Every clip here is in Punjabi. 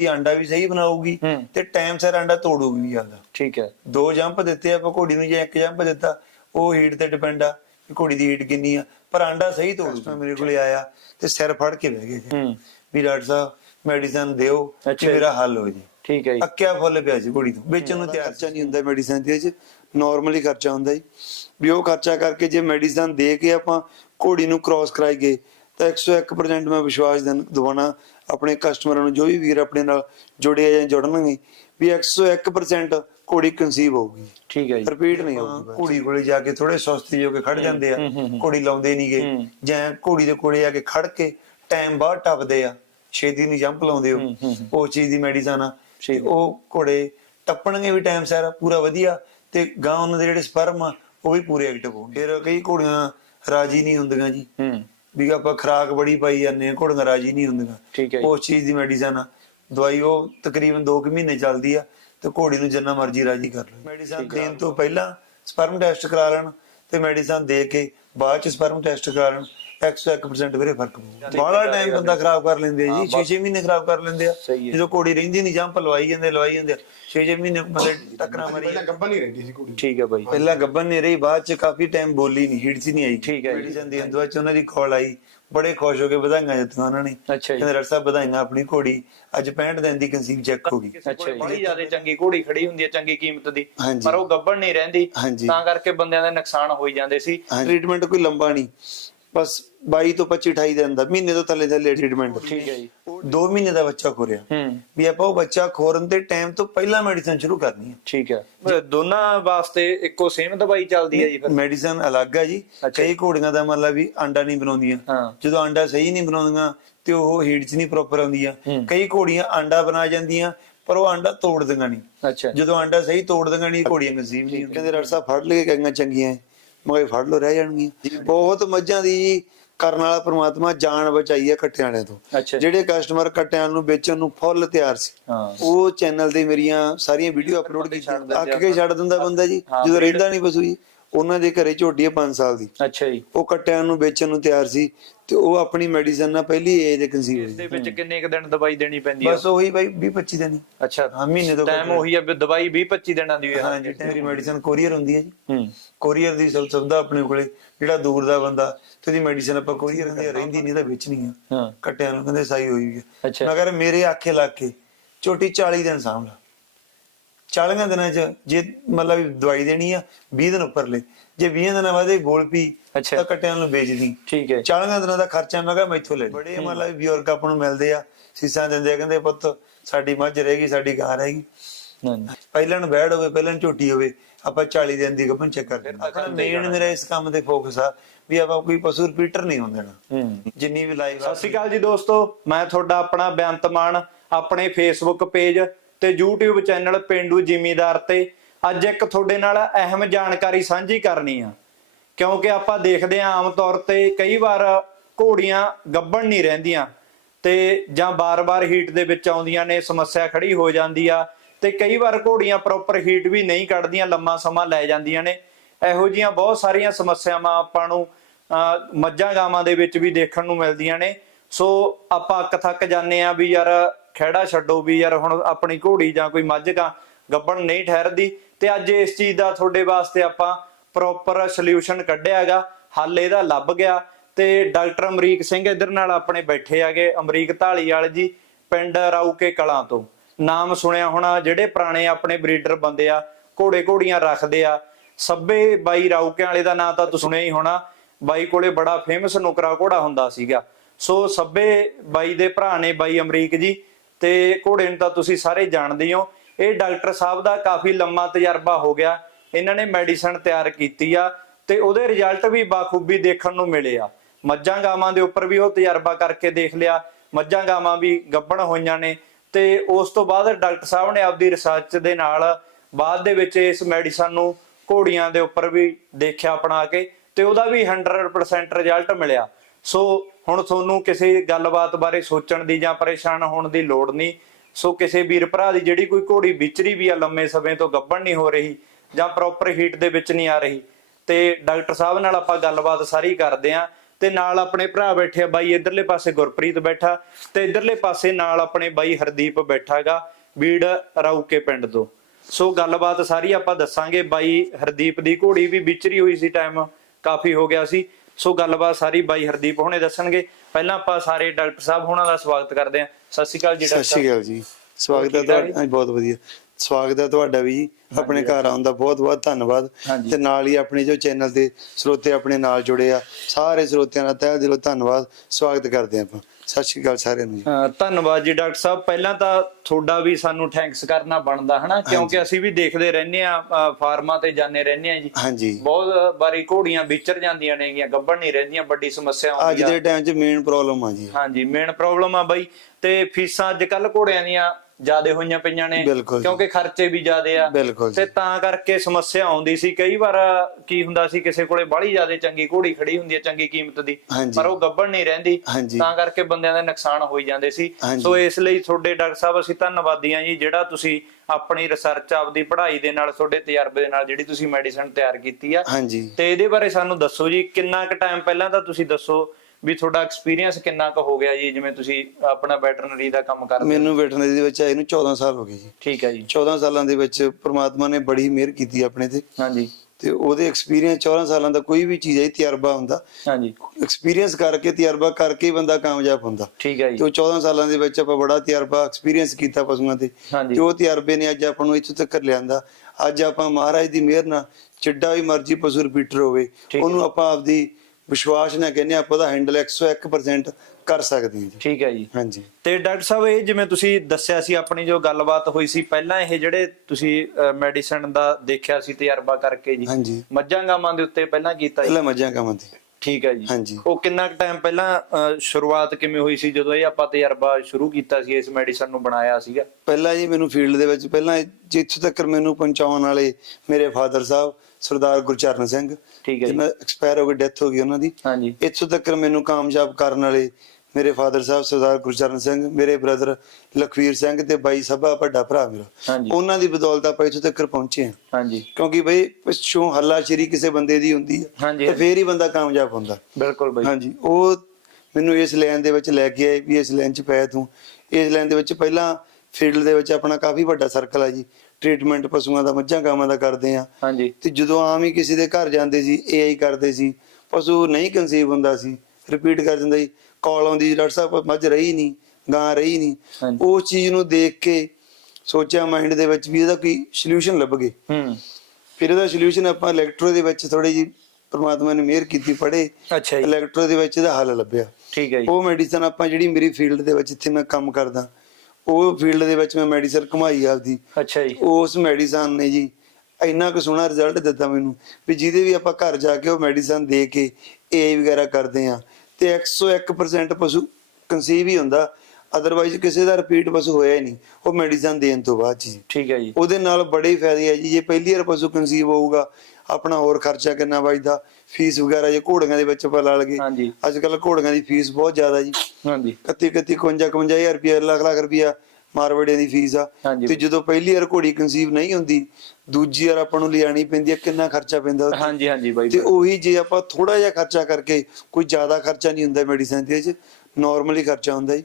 ਵੀ ਅੰਡਾ ਵੀ ਸਹੀ ਬਣਾਊਗੀ ਹੂੰ। ਤੇ ਟਾਈਮ ਸਿਰ ਅੰਡਾ ਤੋੜੂਗੀ ਵੀ ਜਾਂਦਾ ਠੀਕ ਹੈ। ਦੋ ਜੰਪ ਦਿੱਤੇ ਆਪਾਂ ਘੋੜੀ ਨੂੰ ਜੇ ਇੱਕ ਜੰਪ ਦਿੱਤਾ ਉਹ ਹੀਟ ਤੇ ਡਿਪੈਂਡ ਆ ਕਿ ਘੋੜੀ ਦੀ ਹੀਟ ਕਿੰਨੀ ਆ। ਪਰ ਅੰਡਾ ਸਹੀ ਤੋੜੂ ਮੇਰੇ ਕੋਲੇ ਆਇਆ ਤੇ ਸਿਰ ਫੜ ਕੇ ਬਹਿ ਹੂੰ। ਵੀ ਡਾਕਟਰ ਸਾਹਿਬ ਮੈਡੀਸਨ ਦਿਓ ਕਿ। ਮੇਰਾ ਹੱਲ ਹੋ ਜੀ। ਠੀਕ ਹੈ ਜੀ। ਅੱਕਿਆ ਫੁੱਲ ਪਿਆ ਸੀ ਘੋੜੀ ਤੋਂ। ਵੇਚਣ ਨੂੰ ਤਿਆਰ ਖਰਚਾ ਨਹੀਂ ਹੁੰਦਾ ਮੈਡੀਸਨ ਦੇ ਵਿੱਚ। ਨਾਰਮਲੀ ਖਰਚਾ ਹੁੰਦਾ ਜੀ। ਵੀ ਉਹ ਖਰਚਾ ਕਰਕੇ ਜੇ ਮੈਡੀਸਨ ਦੇ ਕੇ ਆਪਾਂ ਘੋੜੀ ਨੂੰ ਕ੍ਰਾਸ ਕਰਾਈਏ ਤਾਂ 101% ਮੈਂ ਵਿਸ਼ਵਾਸ ਦਿਨ- ਦਿਵਾਉਣਾ ਆਪਣੇ ਕਸਟਮਰਾਂ ਨੂੰ ਜੋ ਵੀ ਵੀਰ ਆਪਣੇ ਨਾਲ ਜੁੜੇ ਆ ਜਾਂ ਜੁੜਨਗੇ ਵੀ 101% ਘੋੜੀ ਕਨਸੀਵ ਹੋਊਗੀ। ਠੀਕ ਹੈ ਜੀ। ਰਿਪੀਟ ਨਹੀਂ ਹੋਊਗੀ ਘੋੜੀ ਕੋਲੇ ਜਾ ਕੇ ਥੋੜੇ ਸੁਸਤੀ ਹੋ ਕੇ ਖੜ ਜਾਂਦੇ ਆ। ਘੋੜੀ ਲਾਉਂਦੇ ਨਹੀਂਗੇ। ਜਾਂ ਘੋੜੀ ਦੇ ਕੋਲੇ ਆ ਕੇ ਖੜ ਕੇ ਟਾਈਮ ਬਾਅਦ ਟੱਪਦੇ ਆ। ਛੇਤੀ ਨਹੀਂ ਜੰਪ ਲਾਉਂਦੇ ਹੂੰ, ਉਹ ਚੀਜ਼ ਦੀ ਮੈਡੀਸਨ ਆ। ਉਹ ਘੋੜੇ ਟੱਪਣਗੇ ਵੀ ਟਾਈਮ ਸਿਰ ਪੂਰਾ ਵਧੀਆ ਤੇ ਗਾਂ ਉਹਨਾਂ ਦੇ ਜਿਹੜੇ ਸਪਰਮ ਆ ਉਹ ਵੀ ਪੂਰੇ ਐਕਟਿਵ ਹੋਣਗੇ। ਫਿਰ ਕਈ ਘੋੜੀਆਂ ਰਾਜੀ ਨਹੀਂ ਹੁੰਦੀਆਂ ਜੀ। ਹੂੰ। ਵੀ ਆਪਾਂ ਖਰਾਕ ਬੜੀ ਪਾਈ ਜਾਂਦੇ ਆ ਘੋੜੀਆਂ ਰਾਜੀ ਨਹੀਂ ਹੁੰਦੀਆਂ। ਠੀਕ ਹੈ ਜੀ। ਉਸ ਚੀਜ਼ ਦੀ ਮੈਡੀਸਨ ਆ। ਦਵਾਈ ਉਹ ਤਕਰੀਬਨ 2 ਮਹੀਨੇ ਚੱਲਦੀ ਆ ਤੇ ਘੋੜੀ ਨੂੰ ਜਿੰਨਾ ਮਰਜ਼ੀ ਰਾਜੀ ਕਰ ਲਓ ਮੈਡੀਸਨ ਦੇਣ ਤੋਂ ਪਹਿਲਾਂ ਸਪਰਮ ਟੈਸਟ ਕਰਾ ਲੈਣ ਤੇ ਮੈਡੀਸਨ ਦੇ ਕੇ ਬਾਅਦ ਚ ਸਪਰਮ ਟੈਸਟ ਕਰਾ ਲੈਣ। 101% ਵੀਰੇ ਫ਼ਰਕ ਪਊਗਾ ਬਾਹਲਾ ਟਾਈਮ ਬੰਦਾ ਖਰਾਬ ਕਰ ਲੈਂਦੇ ਆ ਜੀ 6-6 ਮਹੀਨੇ ਖਰਾਬ ਕਰ ਲੈਂਦੇ ਆ। ਜਦੋਂ ਘੋੜੀ ਰਹਿੰਦੀ ਨਹੀਂ ਜੰਪ ਲਵਾਈ ਜਾਂਦੇ ਲਵਾਈ ਜਾਂਦੇ 6-6 ਮਹੀਨੇ ਬੰਦੇ ਟੱਕਰਾਂ ਮਾਰੀ ਪਹਿਲਾਂ ਗੱਬਾ ਨਹੀਂ ਰਹਿੰਦੀ ਸੀ ਕੁੜੀ ਠੀਕ ਹੈ ਬਾਈ। ਪਹਿਲਾਂ ਗੱਬਨ ਨਹੀਂ ਰਹੀ ਬਾਅਦ ਚ ਕਾਫੀ ਟਾਈਮ ਬੋਲੀ ਨਹੀਂ ਹਿੱਟ ਸੀ ਨਹੀਂ ਆਈ। ਠੀਕ ਹੈ ਜੀ। ਮੈਡੀਸਨ ਦੀ ਅੰਦਵਾ ਚ ਉਹਨਾਂ ਦੀ ਕਾਲ ਆਈ। ਬੜੇ ਖੁਸ਼ ਹੋ ਕੇ ਵਧਾਈਆਂ ਦਿੱਤੀਆਂ ਉਹਨਾਂ ਨੇ। ਅੱਛਾ ਜੀ। ਕਹਿੰਦੇ ਡਾਕਟਰ ਸਾਹਿਬ ਵਧਾਈਆਂ ਆਪਣੀ ਘੋੜੀ। ਅੱਜ 65 ਦਿਨ ਦੀ ਕਨਸੀਵ ਚੈੱਕ ਹੋ ਗਈ। ਅੱਛਾ ਜੀ। ਬੜੀ ਜ਼ਿਆਦਾ ਚੰਗੀ ਘੋੜੀ ਖੜੀ ਹੁੰਦੀ ਹੈ ਚੰਗੀ ਕੀਮਤ ਦੀ। ਪਰ ਉਹ ਗੱਬੜ ਨਹੀਂ ਰਹਿੰਦੀ। ਤਾਂ ਕਰਕੇ ਬੰਦਿਆਂ ਦੇ ਨੁਕਸਾਨ ਹੋਈ ਜਾਂਦੇ ਸੀ। ਟ੍ਰੀਟਮੈਂਟ ਕੋਈ ਲੰਬਾ ਨਹੀਂ। ਬਸ 22 ਤੋਂ 25 28 ਦਿਨ ਦਾ ਮਹੀਨੇ ਤੋਂ ਥੱਲੇ ਥੱਲੇ ਟ੍ਰੀਟਮੈਂਟ ਠੀਕ ਹੈ ਜੀ। 2 ਮਹੀਨੇ ਦਾ ਬੱਚਾ ਖੋਰਿਆ। ਹੂੰ। ਵੀ ਆਪਾਂ ਉਹ ਬੱਚਾ ਖੋਰਨ ਦੇ ਟਾਈਮ ਤੋਂ ਪਹਿਲਾਂ ਮੈਡੀਸਨ ਸ਼ੁਰੂ ਕਰਨੀ ਹੈ। ਠੀਕ ਹੈ। ਦੋਨਾਂ ਵਾਸਤੇ ਇੱਕੋ ਸੇਮ ਦਵਾਈ ਚੱਲਦੀ ਹੈ ਜੀ ਫਿਰ? ਮੈਡੀਸਨ ਅਲੱਗ ਹੈ ਜੀ। ਕਈ ਘੋੜੀਆਂ ਦਾ ਮਤਲਬ ਵੀ ਆਂਡਾ ਨਹੀਂ ਬਣਾਉਂਦੀਆਂ। ਜਦੋਂ ਆਂਡਾ ਸਹੀ ਨਹੀਂ ਬਣਾਉਂਦੀਆਂ ਤੇ ਉਹ ਹੀਟ 'ਚ ਨਹੀਂ ਪ੍ਰੋਪਰ ਆਉਂਦੀਆਂ। ਕਈ ਘੋੜੀਆਂ ਆਂਡਾ ਬਣਾ ਜਾਂਦੀਆਂ ਪਰ ਉਹ ਆਂਡਾ ਤੋੜਦੀਆਂ ਨਹੀਂ। ਅੱਛਾ। ਜਦੋਂ ਆਂਡਾ ਸਹੀ ਤੋੜਦੀਆਂ ਨਹੀਂ ਘੋੜੀਆਂ ਨਸੀਬ ਨਹੀਂ। ਕਹਿੰਦੇ ਰੜਸਾ ਫੜ ਲਏ ਕਹਿੰਗਾ ਚੰਗੀਆਂ ਮਗੇ ਫੜ ਲੋ ਰਹਿ ਜਾਣਗੀਆਂ। ਬਹੁਤ ਮੱਝਾਂ ਦੀ ਜੀ ਕਰਨ ਵਾਲਾ ਪ੍ਰਮਾਤਮਾ ਜਾਨ ਬਚਾਈ ਹੈ ਕੱਟਿਆਂ ਵਾਲਿਆਂ ਤੋਂ। ਜਿਹੜੇ ਕਸਟਮਰ ਕੱਟਿਆਂ ਨੂੰ ਵੇਚਣ ਨੂੰ ਫੁੱਲ ਤਿਆਰ ਸੀ। ਉਹ ਚੈਨਲ ਤੇ ਮੇਰੀਆਂ ਸਾਰੀਆਂ ਵੀਡੀਓ ਅਪਲੋਡ ਕੀਤੀਆਂ। ਅੱਕ ਕੇ ਛੱਡ ਦਿੰਦਾ ਬੰਦਾ ਜੀ ਜਦੋਂ ਰਹਿੰਦਾ ਨਹੀਂ ਪਸ਼ੂ ਜੀ ਉਹਨਾਂ ਦੇ ਘਰੇ ਝੋਟੀ ਹੈ 5 ਸਾਲ ਦੀ। ਅੱਛਾ ਜੀ। ਉਹ ਕੱਟਿਆਂ ਨੂੰ ਵੇਚਣ ਨੂੰ ਤਿਆਰ ਸੀ ਤੇ ਉਹ ਆਪਣੀ ਮੈਡੀਸਨ ਨਾਲ ਪਹਿਲੀ ਏਜ ਦੇ ਕਨਸੀਵ ਇਸ ਦੇ ਵਿੱਚ ਕਿੰਨੇ ਕੁ ਦਿਨ ਦਵਾਈ ਦੇਣੀ ਪੈਂਦੀ ਹੈ ਬਸ ਉਹੀ ਬਾਈ 20 25 ਦਿਨ ਹੀ। ਅੱਛਾ ਹਾਂ ਮਹੀਨੇ ਤੋਂ ਟਾਈਮ ਉਹੀ ਹੈ ਦਵਾਈ 20 25 ਦਿਨਾਂ ਦੀ ਹੈ ਹਾਂਜੀ ਮੇਰੀ ਮੈਡੀਸਨ ਕੋਰੀਅਰ ਹੁੰਦੀ ਹੈ ਜੀ। ਹੂੰ। ਕੋਰੀਅਰ ਦੀ ਸਭ ਸੁਵਿਧਾ ਆਪਣੇ ਕੋਲੇ ਜਿਹੜਾ ਦੂਰ ਦਾ ਬੰਦਾ ਤੇ ਉਹਦੀ ਮੈਡੀਸਨ ਆਪਾਂ ਕੋਰੀਅਰ ਕਹਿੰਦੇ ਰਹਿੰਦੀ ਨਹੀਂ ਤਾਂ ਵੇਚਣੀ ਆ। ਹਾਂ। ਕੱਟਿਆਂ ਨੂੰ ਕਹਿੰਦੇ ਸਾਈ ਹੋਈ ਹੈ ਅੱਛਾ। ਮਗਰ ਮੇਰੇ ਆਖੇ ਲੱਗ ਕੇ ਝੋਟੀ 40 ਦਿਨ ਸਾਂਭ ਲਾ 40 ਦਿਨਾਂ ਚ ਜੇ ਮਤਲਬ ਦਵਾਈ ਦੇਣੀ ਆ 20 ਦਿਨ ਉੱਪਰ ਲੈ ਜੇ 20 ਦਿਨਾਂ ਬਾਅਦ ਇਹ ਗੋਲ ਪੀ ਅੱਛਾ। ਤਾਂ ਕੱਟਿਆਂ ਨੂੰ ਵੇਚਦੀ। ਠੀਕ ਹੈ। 40 ਦਿਨਾਂ ਦਾ ਖਰਚਾ ਮੈਂ ਕਿਹਾ ਮੈਥੋਂ ਲੈ। ਬੜੇ ਮਤਲਬ ਬਿਊਰਕ ਆਪਾਂ ਨੂੰ ਮਿਲਦੇ ਆ ਸੀਸਾਂ ਦਿੰਦੇ ਆ ਕਹਿੰਦੇ ਪੁੱਤ ਸਾਡੀ ਮੱਝ ਰਹੇਗੀ ਸਾਡੀ ਗਾਂ ਰਹੇਗੀ ਪਹਿਲਾਂ ਨੂੰ ਬੈੜ ਹੋਵੇ ਪਹਿਲਾਂ ਝੋਟੀ ਹੋਵੇ ਆਪਾਂ 40 ਦਿਨ ਦੀ ਗੱਭਣ ਚੈੱਕ ਕਰਦੇ ਆਪਣਾ ਮੇਨ ਮੇਰਾ ਇਸ ਕੰਮ ਤੇ ਫੋਕਸ ਆ ਵੀ ਆਪਾਂ ਕੋਈ ਪਸ਼ੂ ਰਿਪੀਟਰ ਨਹੀਂ ਹੋਣ ਦੇਣਾ। ਹੂੰ। ਜਿੰਨੀ ਵੀ ਲਾਈਵ ਸਤਿ ਸ਼੍ਰੀ ਅਕਾਲ ਜੀ ਦੋਸਤੋ ਮੈਂ ਤੁਹਾਡਾ ਆਪਣਾ ਬੇਅੰਤ ਮਾਨ ਆਪਣੇ ਫੇਸਬੁੱਕ ਪੇਜ ਤੇ YouTube ਚੈਨਲ ਪਿੰਡੂ ਜ਼ਿਮੀਦਾਰ ਤੇ ਅੱਜ ਇੱਕ ਤੁਹਾਡੇ ਨਾਲ ਅਹਿਮ ਜਾਣਕਾਰੀ ਸਾਂਝੀ ਕਰਨੀ ਆ। ਕਿਉਂਕਿ ਆਪਾਂ ਦੇਖਦੇ ਆਂ ਆਮ ਤੌਰ ਤੇ ਕਈ ਵਾਰ ਘੋੜੀਆਂ ਗੱਭਣ ਨਹੀਂ ਰਹਿੰਦੀਆਂ ਤੇ ਜਾਂ ਬਾਰ-ਬਾਰ ਹੀਟ ਦੇ ਵਿੱਚ ਆਉਂਦੀਆਂ ਨੇ, ਸਮੱਸਿਆ ਖੜੀ ਹੋ ਜਾਂਦੀ ਆ ਤੇ ਕਈ ਵਾਰ ਘੋੜੀਆਂ ਪ੍ਰੋਪਰ ਹੀਟ ਵੀ ਨਹੀਂ ਕੱਢਦੀਆਂ, ਲੰਮਾ ਸਮਾਂ ਲੈ ਜਾਂਦੀਆਂ ਨੇ। ਇਹੋ ਜੀਆਂ ਬਹੁਤ ਸਾਰੀਆਂ ਸਮੱਸਿਆਵਾਂ ਆਪਾਂ ਨੂੰ ਅਹ ਮੱਝਾਂ ਗਾਵਾਂ ਦੇ ਵਿੱਚ ਵੀ ਦੇਖਣ ਨੂੰ ਮਿਲਦੀਆਂ ਨੇ। ਸੋ ਆਪਾਂ ਅੱਕ ਥੱਕ ਜਾਂਦੇ ਆ ਵੀ ਯਾਰ ਖਹਿੜਾ ਛੱਡੋ ਵੀ ਯਾਰ ਹੁਣ ਆਪਣੀ ਘੋੜੀ ਜਾਂ ਕੋਈ ਮੱਝ ਗਾਂ ਗੱਬਣ ਨਹੀਂ ਠਹਿਰਦੀ। ਤੇ ਅੱਜ ਇਸ ਚੀਜ਼ ਦਾ ਤੁਹਾਡੇ ਵਾਸਤੇ ਆਪਾਂ ਪ੍ਰੋਪਰ ਸੋਲੂਸ਼ਨ ਕੱਢਿਆ ਹੈਗਾ। ਹੱਲ ਇਹਦਾ ਲੱਭ ਗਿਆ। ਤੇ ਡਾਕਟਰ ਅਮਰੀਕ ਸਿੰਘ ਇਧਰ ਨਾਲ ਆਪਣੇ ਬੈਠੇ ਹੈਗੇ, ਅਮਰੀਕ ਢਾਲੀਵਾਲ ਜੀ, ਪਿੰਡ ਰਾਊਕੇ ਕਲਾਂ ਤੋਂ। ਨਾਮ ਸੁਣਿਆ ਹੋਣਾ, ਜਿਹੜੇ ਪੁਰਾਣੇ ਆਪਣੇ ਬਰੀਡਰ ਬੰਦੇ ਆ, ਘੋੜੇ ਘੋੜੀਆਂ ਰੱਖਦੇ ਆ। ਸੱਬੇ ਬਾਈ ਰਾਊਕਿਆਂ ਵਾਲੇ ਦਾ ਨਾਂ ਤਾਂ ਤੁਸੀਂ ਸੁਣਿਆ ਹੀ ਹੋਣਾ। ਬਾਈ ਕੋਲੇ ਬੜਾ ਫੇਮਸ ਨੁਕਰਾ ਘੋੜਾ ਹੁੰਦਾ ਸੀਗਾ। ਸੋ ਸੱਬੇ ਬਾਈ ਦੇ ਭਰਾ ਨੇ ਬਾਈ ਅਮਰੀਕ ਜੀ। ਤੇ ਘੋੜੇ ਨੂੰ ਤਾਂ ਤੁਸੀਂ ਸਾਰੇ ਜਾਣਦੇ ਹੋ ਇਹ ਡਾਕਟਰ ਸਾਹਿਬ ਦਾ ਕਾਫੀ ਲੰਮਾ ਤਜਰਬਾ ਹੋ ਗਿਆ। ਇਹਨਾਂ ਨੇ ਮੈਡੀਸਨ ਤਿਆਰ ਕੀਤੀ ਆ ਤੇ ਉਹਦੇ ਰਿਜ਼ਲਟ ਵੀ ਬਾਖੂਬੀ ਦੇਖਣ ਨੂੰ ਮਿਲੇ ਆ। ਮੱਝਾਂ ਗਾਵਾਂ ਦੇ ਉੱਪਰ ਵੀ ਉਹ ਤਜਰਬਾ ਕਰਕੇ ਦੇਖ ਲਿਆ। ਮੱਝਾਂ ਗਾਵਾਂ ਵੀ ਗੱਭਣ ਹੋਈਆਂ ਨੇ ਤੇ ਉਸ ਤੋਂ ਬਾਅਦ ਡਾਕਟਰ ਸਾਹਿਬ ਨੇ ਆਪਦੀ ਰਿਸਰਚ ਦੇ ਨਾਲ ਬਾਅਦ ਦੇ ਵਿੱਚ ਇਸ ਮੈਡੀਸਨ ਨੂੰ ਘੋੜੀਆਂ ਦੇ ਉੱਪਰ ਵੀ ਦੇਖਿਆ ਅਪਣਾ ਕੇ ਤੇ ਉਹਦਾ ਵੀ 100% ਰਿਜ਼ਲਟ ਮਿਲਿਆ। ਸੋ ਹੁਣ ਤੁਹਾਨੂੰ ਕਿਸੇ ਗੱਲਬਾਤ ਬਾਰੇ ਸੋਚਣ ਦੀ ਜਾਂ ਪਰੇਸ਼ਾਨ ਹੋਣ ਦੀ ਲੋੜ ਨਹੀਂ। ਸੋ ਕਿਸੇ ਵੀਰ ਭਰਾ ਦੀ ਜਿਹੜੀ ਕੋਈ ਘੋੜੀ ਵਿਚਰੀ ਵੀ ਆ ਲੰਮੇ ਸਮੇਂ ਤੋਂ ਗੱਬਣ ਨਹੀਂ ਹੋ ਰਹੀ ਜਾਂ ਪ੍ਰੋਪਰ ਹੀਟ ਦੇ ਵਿੱਚ ਨਹੀਂ ਆ ਰਹੀ। ਤੇ ਡਾਕਟਰ ਸਾਹਿਬ ਨਾਲ ਆਪਾਂ ਗੱਲਬਾਤ ਸਾਰੀ ਕਰਦੇ ਆਂ। ਤੇ ਨਾਲ ਆਪਣੇ ਭਰਾ ਬੈਠੇ ਆ ਬਾਈ ਇਧਰਲੇ ਪਾਸੇ ਗੁਰਪ੍ਰੀਤ ਬੈਠਾ ਤੇ ਇਧਰਲੇ ਪਾਸੇ ਨਾਲ ਆਪਣੇ ਬਾਈ ਹਰਦੀਪ ਬੈਠਾਗਾ ਬੀੜ ਰਾਊਕੇ ਪਿੰਡ ਤੋਂ। ਸੋ ਗੱਲਬਾਤ ਸਾਰੀ ਆਪਾਂ ਦੱਸਾਂਗੇ। ਬਾਈ ਹਰਦੀਪ ਦੀ ਘੋੜੀ ਵੀ ਵਿਚਰੀ ਹੋਈ ਸੀ ਟਾਈਮ ਕਾਫੀ ਹੋ ਗਿਆ ਸੀ। ਸੋ ਗੱਲਬਾਤ ਸਾਰੀ ਬਾਈ ਹਰਦੀਪ ਹੁਣੇ ਦੱਸਣਗੇ। ਪਹਿਲਾਂ ਆਪਾਂ ਸਾਰੇ ਡਾਕਟਰ ਸਾਹਿਬ ਹੁਣਾਂ ਦਾ ਸਵਾਗਤ ਕਰਦੇ ਹਾਂ। ਸਤਿ ਸ਼੍ਰੀ ਅਕਾਲ ਜੀ ਸਤਿ ਡਾਕਟਰ ਸ਼੍ਰੀ ਸਾਹਿਬ ਅਕਾਲ ਜੀ। ਸਵਾਗਤ ਹੈ ਤੁਹਾਡਾ ਬਹੁਤ ਵਧੀਆ। ਸਵਾਗਤ ਹੈ ਤੁਹਾਡਾ ਵੀ। ਆਪਣੇ ਘਰ ਆਉਣ ਦਾ ਬਹੁਤ ਬਹੁਤ ਧੰਨਵਾਦ। ਤੇ ਨਾਲ ਹੀ ਆਪਣੇ ਜੋ ਚੈਨਲ ਦੇ ਸਰੋਤੇ ਆਪਣੇ ਨਾਲ ਜੁੜੇ ਆ ਸਾਰੇ ਸਰੋਤਿਆਂ ਦਾ ਤਹਿ ਦਿਲੋਂ ਧੰਨਵਾਦ। ਸਵਾਗਤ ਕਰਦੇ ਆਪਾਂ। ਸਤਿ ਸ਼੍ਰੀ ਅਕਾਲ ਸਾਰਿਆਂ ਨੂੰ ਜੀ। ਧੰਨਵਾਦ ਜੀ ਡਾਕਟਰ ਸਾਹਿਬ। ਪਹਿਲਾਂ ਤਾਂ ਤੁਹਾਡਾ ਵੀ ਸਾਨੂੰ ਥੈਂਕਸ ਕਰਨਾ ਬਣਦਾ ਹਨਾ? ਕਿਉਂਕਿ ਅਸੀਂ ਵੀ ਦੇਖਦੇ ਰਹਿੰਦੇ ਆ ਫਾਰਮਾਂ ਤੇ ਜਾਂਦੇ ਰਹਿੰਦੇ ਆ ਜੀ। ਹਾਂਜੀ। ਬਹੁਤ ਵਾਰੀ ਘੋੜੀਆਂ ਵਿਚਰ ਜਾਂਦੀਆਂ ਨੇਗੀਆਂ ਗੱਭਣ ਨਹੀਂ ਰਹਿੰਦੀਆਂ ਵੱਡੀ ਸਮੱਸਿਆ ਅੱਜ ਆਉਂਦੀ ਆ। ਦੇ ਟਾਈਮ 'ਚ ਮੇਨ ਪ੍ਰੋਬਲਮ ਆ ਜੀ। ਹਾਂਜੀ ਮੇਨ ਪ੍ਰੋਬਲਮ ਆ ਬਾਈ। ਤੇ ਫੀਸਾਂ ਅੱਜ ਕੱਲ ਘੋੜਿਆਂ ਦੀਆਂ ਜ਼ਿਆਦੇ ਹੋਈਆਂ ਪਈਆਂ ਨੇ ਬਿਲਕੁਲ। ਕਿਉਂਕਿ ਖਰਚੇ ਵੀ ਜ਼ਿਆਦੇ ਆ ਬਿਲਕੁਲ ਤੇ ਜੀ ਤਾਂ ਕਰਕੇ ਸਮੱਸਿਆ ਆਉਂਦੀ ਸੀ ਕਈ ਵਾਰ ਕੀ ਹੁੰਦਾ ਸੀ ਕਿਸੇ ਕੋਲੇ ਬਾਹਲੀ ਜ਼ਿਆਦੇ ਚੰਗੀ ਘੋੜੀ ਖੜੀ ਹੁੰਦੀ ਹੈ ਚੰਗੀ ਕੀਮਤ ਦੀ ਹਾਂਜੀ। ਪਰ ਉਹ ਗੱਭਣ ਨਹੀਂ ਰਹਿੰਦੀ ਹਾਂਜੀ। ਤਾਂ ਕਰਕੇ ਬੰਦਿਆਂ ਦੇ ਨੁਕਸਾਨ ਹੋਈ ਜਾਂਦੇ ਸੀ ਹਾਂਜੀ। ਸੋ ਇਸ ਲਈ ਤੁਹਾਡੇ ਡਾਕਟਰ ਸਾਹਿਬ ਅਸੀਂ ਧੰਨਵਾਦੀ ਹਾਂ ਜੀ ਜਿਹੜਾ ਤੁਸੀਂ ਆਪਣੀ ਰਿਸਰਚ ਆਪਦੀ ਪੜ੍ਹਾਈ ਦੇ ਨਾਲ ਤੁਹਾਡੇ ਤਜਰਬੇ ਦੇ ਨਾਲ ਜਿਹੜੀ ਤੁਸੀਂ ਮੈਡੀਸਨ ਤਿਆਰ ਕੀਤੀ ਆ ਹਾਂਜੀ ਤੇ ਇਹਦੇ ਬਾਰੇ ਸਾਨੂੰ ਦੱਸੋ ਜੀ ਕਿੰਨਾ ਕੁ ਟਾਈਮ ਪਹਿਲਾਂ ਤਾਂ ਤੁਸੀਂ ਦੱਸੋ ਵੀ ਤੁਹਾਡਾ ਐਕਸਪੀਰੀਅੰਸ ਕਿੰਨਾ ਕੁ ਹੋ ਗਿਆ ਜੀ ਜਿਵੇਂ ਤੁਸੀਂ ਆਪਣਾ ਵੈਟਰਨਰੀ ਦਾ ਕੰਮ ਕਰਦੇ ਹੋ? ਮੈਨੂੰ ਵੈਟਰਨਰੀ ਦੇ ਵਿੱਚ ਆਏ ਨੂੰ 14 ਸਾਲ ਹੋ ਗਏ ਜੀ। ਠੀਕ ਹੈ ਜੀ। 14 ਸਾਲਾਂ ਦੇ ਵਿੱਚ ਪ੍ਰਮਾਤਮਾ ਨੇ ਬੜੀ ਮਿਹਰ ਕੀਤੀ ਆਪਣੇ ਤੇ। ਹਾਂਜੀ। ਤੇ ਉਹਦੇ ਐਕਸਪੀਰੀਅੰਸ 14 ਸਾਲਾਂ ਦਾ ਕੋਈ ਵੀ ਚੀਜ਼ ਹੈ ਤਜਰਬਾ ਹੁੰਦਾ। ਹਾਂਜੀ। ਐਕਸਪੀਰੀਅੰਸ ਕਰਕੇ ਤਜਰਬਾ ਕਰਕੇ ਹੀ ਬੰਦਾ ਕਾਮਯਾਬ ਹੁੰਦਾ। ਠੀਕ ਹੈ ਤੇ ਜੀ ਉਹ 14 ਸਾਲਾਂ ਦੇ ਵਿੱਚ ਆਪਾਂ ਬੜਾ ਤਜਰਬਾ ਐਕਸਪੀਰੀਅੰਸ ਕੀਤਾ ਪਸ਼ੂਆਂ ਤੇ। ਹਾਂਜੀ। ਤੇ ਉਹ ਤਜਰਬੇ ਨੇ ਅੱਜ ਆਪਾਂ ਨੂੰ ਇੱਥੋਂ ਤੱਕ ਲਿਆਂਦਾ। ਅੱਜ ਆਪਾਂ ਮਹਾਰਾਜ ਦੀ ਮਿਹਰ ਨਾਲ ਜਿੱਡਾ ਵੀ ਮਰਜ਼ੀ ਪਸ਼ੂ ਰਿਪੀਟਰ ਹੋਵੇ ਠੀਕ ਹੈ। ਉਹਨੂੰ ਆਪਾਂ ਆਪਦੀ ਵਿਸ਼ਵਾਸ ਨਾਲ ਕਹਿੰਦੇ ਆਪਾਂ ਉਹਦਾ ਹੈਂਡਲ 101% ਕਰ ਸਕਦੇ ਹਾਂ ਜੀ। ਠੀਕ ਹੈ ਜੀ। ਹਾਂਜੀ। ਤੇ ਡਾਕਟਰ ਸਾਹਿਬ ਇਹ ਜਿਵੇਂ ਤੁਸੀਂ ਦੱਸਿਆ ਸੀ ਆਪਣੀ ਜੋ ਗੱਲਬਾਤ ਹੋਈ ਸੀ ਪਹਿਲਾਂ ਇਹ ਜਿਹੜੇ ਤੁਸੀਂ ਮੈਡੀਸਨ ਦਾ ਦੇਖਿਆ ਸੀ ਤਜਰਬਾ ਕਰਕੇ ਜੀ ਹਾਂਜੀ। ਮੱਝਾਂ ਗਾਵਾਂ ਦੇ ਉੱਤੇ ਪਹਿਲਾਂ ਕੀਤਾ ਜੀ? ਪਹਿਲਾਂ ਮੱਝਾਂ ਕਾਮਾਂ ਤੇ। ਠੀਕ ਹੈ ਜੀ। ਹਾਂਜੀ। ਉਹ ਕਿੰਨਾ ਕੁ ਟਾਈਮ ਪਹਿਲਾਂ ਸ਼ੁਰੂਆਤ ਕਿਵੇਂ ਹੋਈ ਸੀ ਜਦੋਂ ਇਹ ਆਪਾਂ ਤਜਰਬਾ ਸ਼ੁਰੂ ਕੀਤਾ ਸੀ ਇਸ ਮੈਡੀਸਨ ਨੂੰ ਬਣਾਇਆ ਸੀਗਾ? ਪਹਿਲਾਂ ਜੀ ਮੈਨੂੰ ਫੀਲਡ ਦੇ ਵਿੱਚ ਪਹਿਲਾਂ ਜਿੱਥੋਂ ਤੱਕ ਮੈਨੂੰ ਪਹੁੰਚਾਉਣ ਵਾਲੇ ਮੇਰੇ ਫਾਦਰ ਸਾਹਿਬ ਸਰਦਾਰ ਗੁਰਚਰਨ ਸਿੰਘ ਠੀਕ ਹੈ ਜੀ। ਜਿਹਨਾਂ ਐਕਸਪਾਇਰ ਹੋ ਗਈ ਡੈਥ ਹੋ ਗਈ ਉਹਨਾਂ ਦੀ। ਹਾਂਜੀ। ਇੱਥੋਂ ਤੱਕ ਮੈਨੂੰ ਕਾਮਯਾਬ ਕਰਨ ਵਾਲੇ ਮੇਰੇ ਫਾਦਰ ਸਾਹਿਬ ਸਰਦਾਰ ਗੁਰਚਰਨ ਸਿੰਘ ਮੇਰੇ ਬ੍ਰਦਰ ਲਖਵੀਰ ਸਿੰਘ ਤੇ ਬਾਈ ਸਭਾ ਵੱਡਾ ਭਰਾ ਮੇਰਾ। ਹਾਂਜੀ। ਉਹਨਾਂ ਦੀ ਬਦੌਲਤ ਆਪਾਂ ਇੱਥੋਂ ਤੱਕ ਪਹੁੰਚੇ ਹਾਂ। ਹਾਂਜੀ। ਕਿਉਂਕਿ ਬਈ ਪਿੱਛੋਂ ਹੱਲਾ ਸ਼ਰੀ ਕਿਸੇ ਬੰਦੇ ਦੀ ਹੁੰਦੀ ਹੈ ਹਾਂਜੀ ਤੇ ਫੇਰ ਹੀ ਬੰਦਾ ਕਾਮਯਾਬ ਹੁੰਦਾ। ਬਿਲਕੁਲ ਬਾਈ। ਹਾਂਜੀ ਉਹ ਮੈਨੂੰ ਇਸ ਲਾਈਨ ਦੇ ਵਿੱਚ ਲੈ ਕੇ ਆਏ ਵੀ ਇਸ ਲਾਈਨ 'ਚ ਪੈ ਤੂੰ। ਇਸ ਲਾਈਨ ਦੇ ਵਿੱਚ ਪਹਿਲਾਂ ਫੀਲਡ ਦੇ ਵਿੱਚ ਆਪਣਾ ਕਾਫੀ ਵੱਡਾ ਸਰਕਲ ਆ ਜੀ। ਟ੍ਰੀਟਮੈਂਟ ਪਸ਼ੂਆਂ ਦਾ ਮੱਝਾਂ ਗਾਵਾਂ ਦਾ ਕਰਦੇ ਆ ਹਾਂਜੀ। ਤੇ ਜਦੋਂ ਆਮ ਹੀ ਕਿਸੇ ਦੇ ਘਰ ਜਾਂਦੇ ਸੀ ਏਆਈ ਕਰਦੇ ਸੀ ਪਸ਼ੂ ਨਹੀਂ ਕਨਸੀਵ ਹੁੰਦਾ ਸੀ ਰਿਪੀਟ ਕਰ ਦਿੰਦਾ ਸੀ ਕਾਲ ਆਉਂਦੀ ਡਾਕਟਰ ਸਾਹਿਬ ਮੱਝ ਰਹੀ ਨਹੀਂ ਗਾਂ ਰਹੀ ਨਹੀਂ। ਉਸ ਚੀਜ਼ ਨੂੰ ਦੇਖ ਕੇ ਸੋਚਿਆ ਮਾਈਂਡ ਦੇ ਵਿੱਚ ਵੀ ਇਹਦਾ ਕੋਈ ਸੋਲੂਸ਼ਨ ਲੱਭਗੇ। ਹੂੰ। ਫਿਰ ਇਹਦਾ ਸੋਲੂਸ਼ਨ ਆਪਾਂ ਇਲੈਕਟ੍ਰੋ ਦੇ ਵਿੱਚ ਥੋੜੀ ਜੀ ਪ੍ਰਮਾਤਮਾ ਨੇ ਮਿਹਰ ਕੀਤੀ ਪੜੇ ਅੱਛਾ ਜੀ। ਇਲੈਕਟ੍ਰੋ ਦੇ ਵਿੱਚ ਇਹਦਾ ਹੱਲ ਲੱਭਿਆ। ਠੀਕ ਹੈ ਜੀ। ਉਹ ਮੈਡੀਸਨ ਆਪਾਂ ਜਿਹੜੀ ਮੇਰੀ ਫੀਲਡ ਦੇ ਵਿੱਚ ਇੱਥੇ ਮੈਂ ਕੰਮ ਕਰਦਾ। ਉਹ ਫੀਲਡ ਦੇ ਵਿੱਚ ਮੈਂ ਮੈਡੀਸਨ ਕਮਾਈ ਆਪਦੀ। ਅੱਛਾ ਜੀ। ਉਸ ਮੈਡੀਸਨ ਨੇ ਜੀ ਇੰਨਾ ਕੁ ਸੋਹਣਾ ਰਿਜ਼ਲਟ ਦਿੱਤਾ ਮੈਨੂੰ ਵੀ ਜਿਹਦੇ ਵੀ ਆਪਾਂ ਘਰ ਜਾ ਕੇ ਉਹ ਮੈਡੀਸਨ ਦੇ ਕੇ ਏ ਵਗੈਰਾ ਕਰਦੇ ਆ ਤੇ 101% ਪਸ਼ੂ ਕਨਸੀਵ ਹੀ ਹੁੰਦਾ। ਅਦਰਵਾਈਜ਼ ਕਿਸੇ ਦਾ ਰਿਪੀਟ ਪਸ਼ੂ ਹੋਇਆ ਹੀ ਨਹੀਂ। ਉਹ ਮੈਡੀਸਨ ਦੇਣ ਤੋਂ ਬਾਅਦ ਜੀ। ਠੀਕ ਹੈ ਜੀ। ਉਹਦੇ ਨਾਲ ਬੜੇ ਹੀ ਫਾਇਦੇ ਆ ਜੀ। ਜੇ ਪਹਿਲੀ ਵਾਰ ਪਸ਼ੂ ਕਨਸੀਵ ਹੋਊਗਾ ਆਪਣਾ ਹੋਰ ਖਰਚਾ ਕਿੰਨਾ ਵੱਜਦਾ ਫੀਸ ਵਗੈਰਾ ਜੇ ਘੋੜੀਆਂ ਦੇ ਵਿੱਚ ਆਪਾਂ ਲਾ ਲਗੇ ਅੱਜ ਕੱਲ ਘੋੜੀਆਂ ਦੀ ਫੀਸ ਬਹੁਤ ਜ਼ਿਆਦਾ ਜੀ। ਹਾਂਜੀ। 31 31 51 51000 ਰੁਪਏ ਲੱਖ ਲੱਖ ਰੁਪਇਆ ਮਾਰਵਾੜੀਆਂ ਦੀ ਫੀਸ ਆ। ਤੇ ਜਦੋਂ ਪਹਿਲੀ ਵਾਰ ਘੋੜੀ ਕਨਸੀਵ ਨਹੀਂ ਹੁੰਦੀ ਦੂਜੀ ਵਾਰ ਆਪਾਂ ਨੂੰ ਲਿਆਣੀ ਪੈਂਦੀ ਹੈ ਕਿੰਨਾ ਖਰਚਾ ਪੈਂਦਾ ਉਹ? ਹਾਂਜੀ ਹਾਂਜੀ ਬਾਈ ਤੇ ਉਹੀ ਜੇ ਆਪਾਂ ਥੋੜਾ ਜਿਹਾ ਖਰਚਾ ਕਰਕੇ ਕੋਈ ਜ਼ਿਆਦਾ ਖਰਚਾ ਨਹੀਂ ਹੁੰਦਾ ਮੈਡੀਸਨ ਦੇ ਵਿੱਚ ਨਾਰਮਲੀ ਖਰਚਾ ਹੁੰਦਾ ਜੀ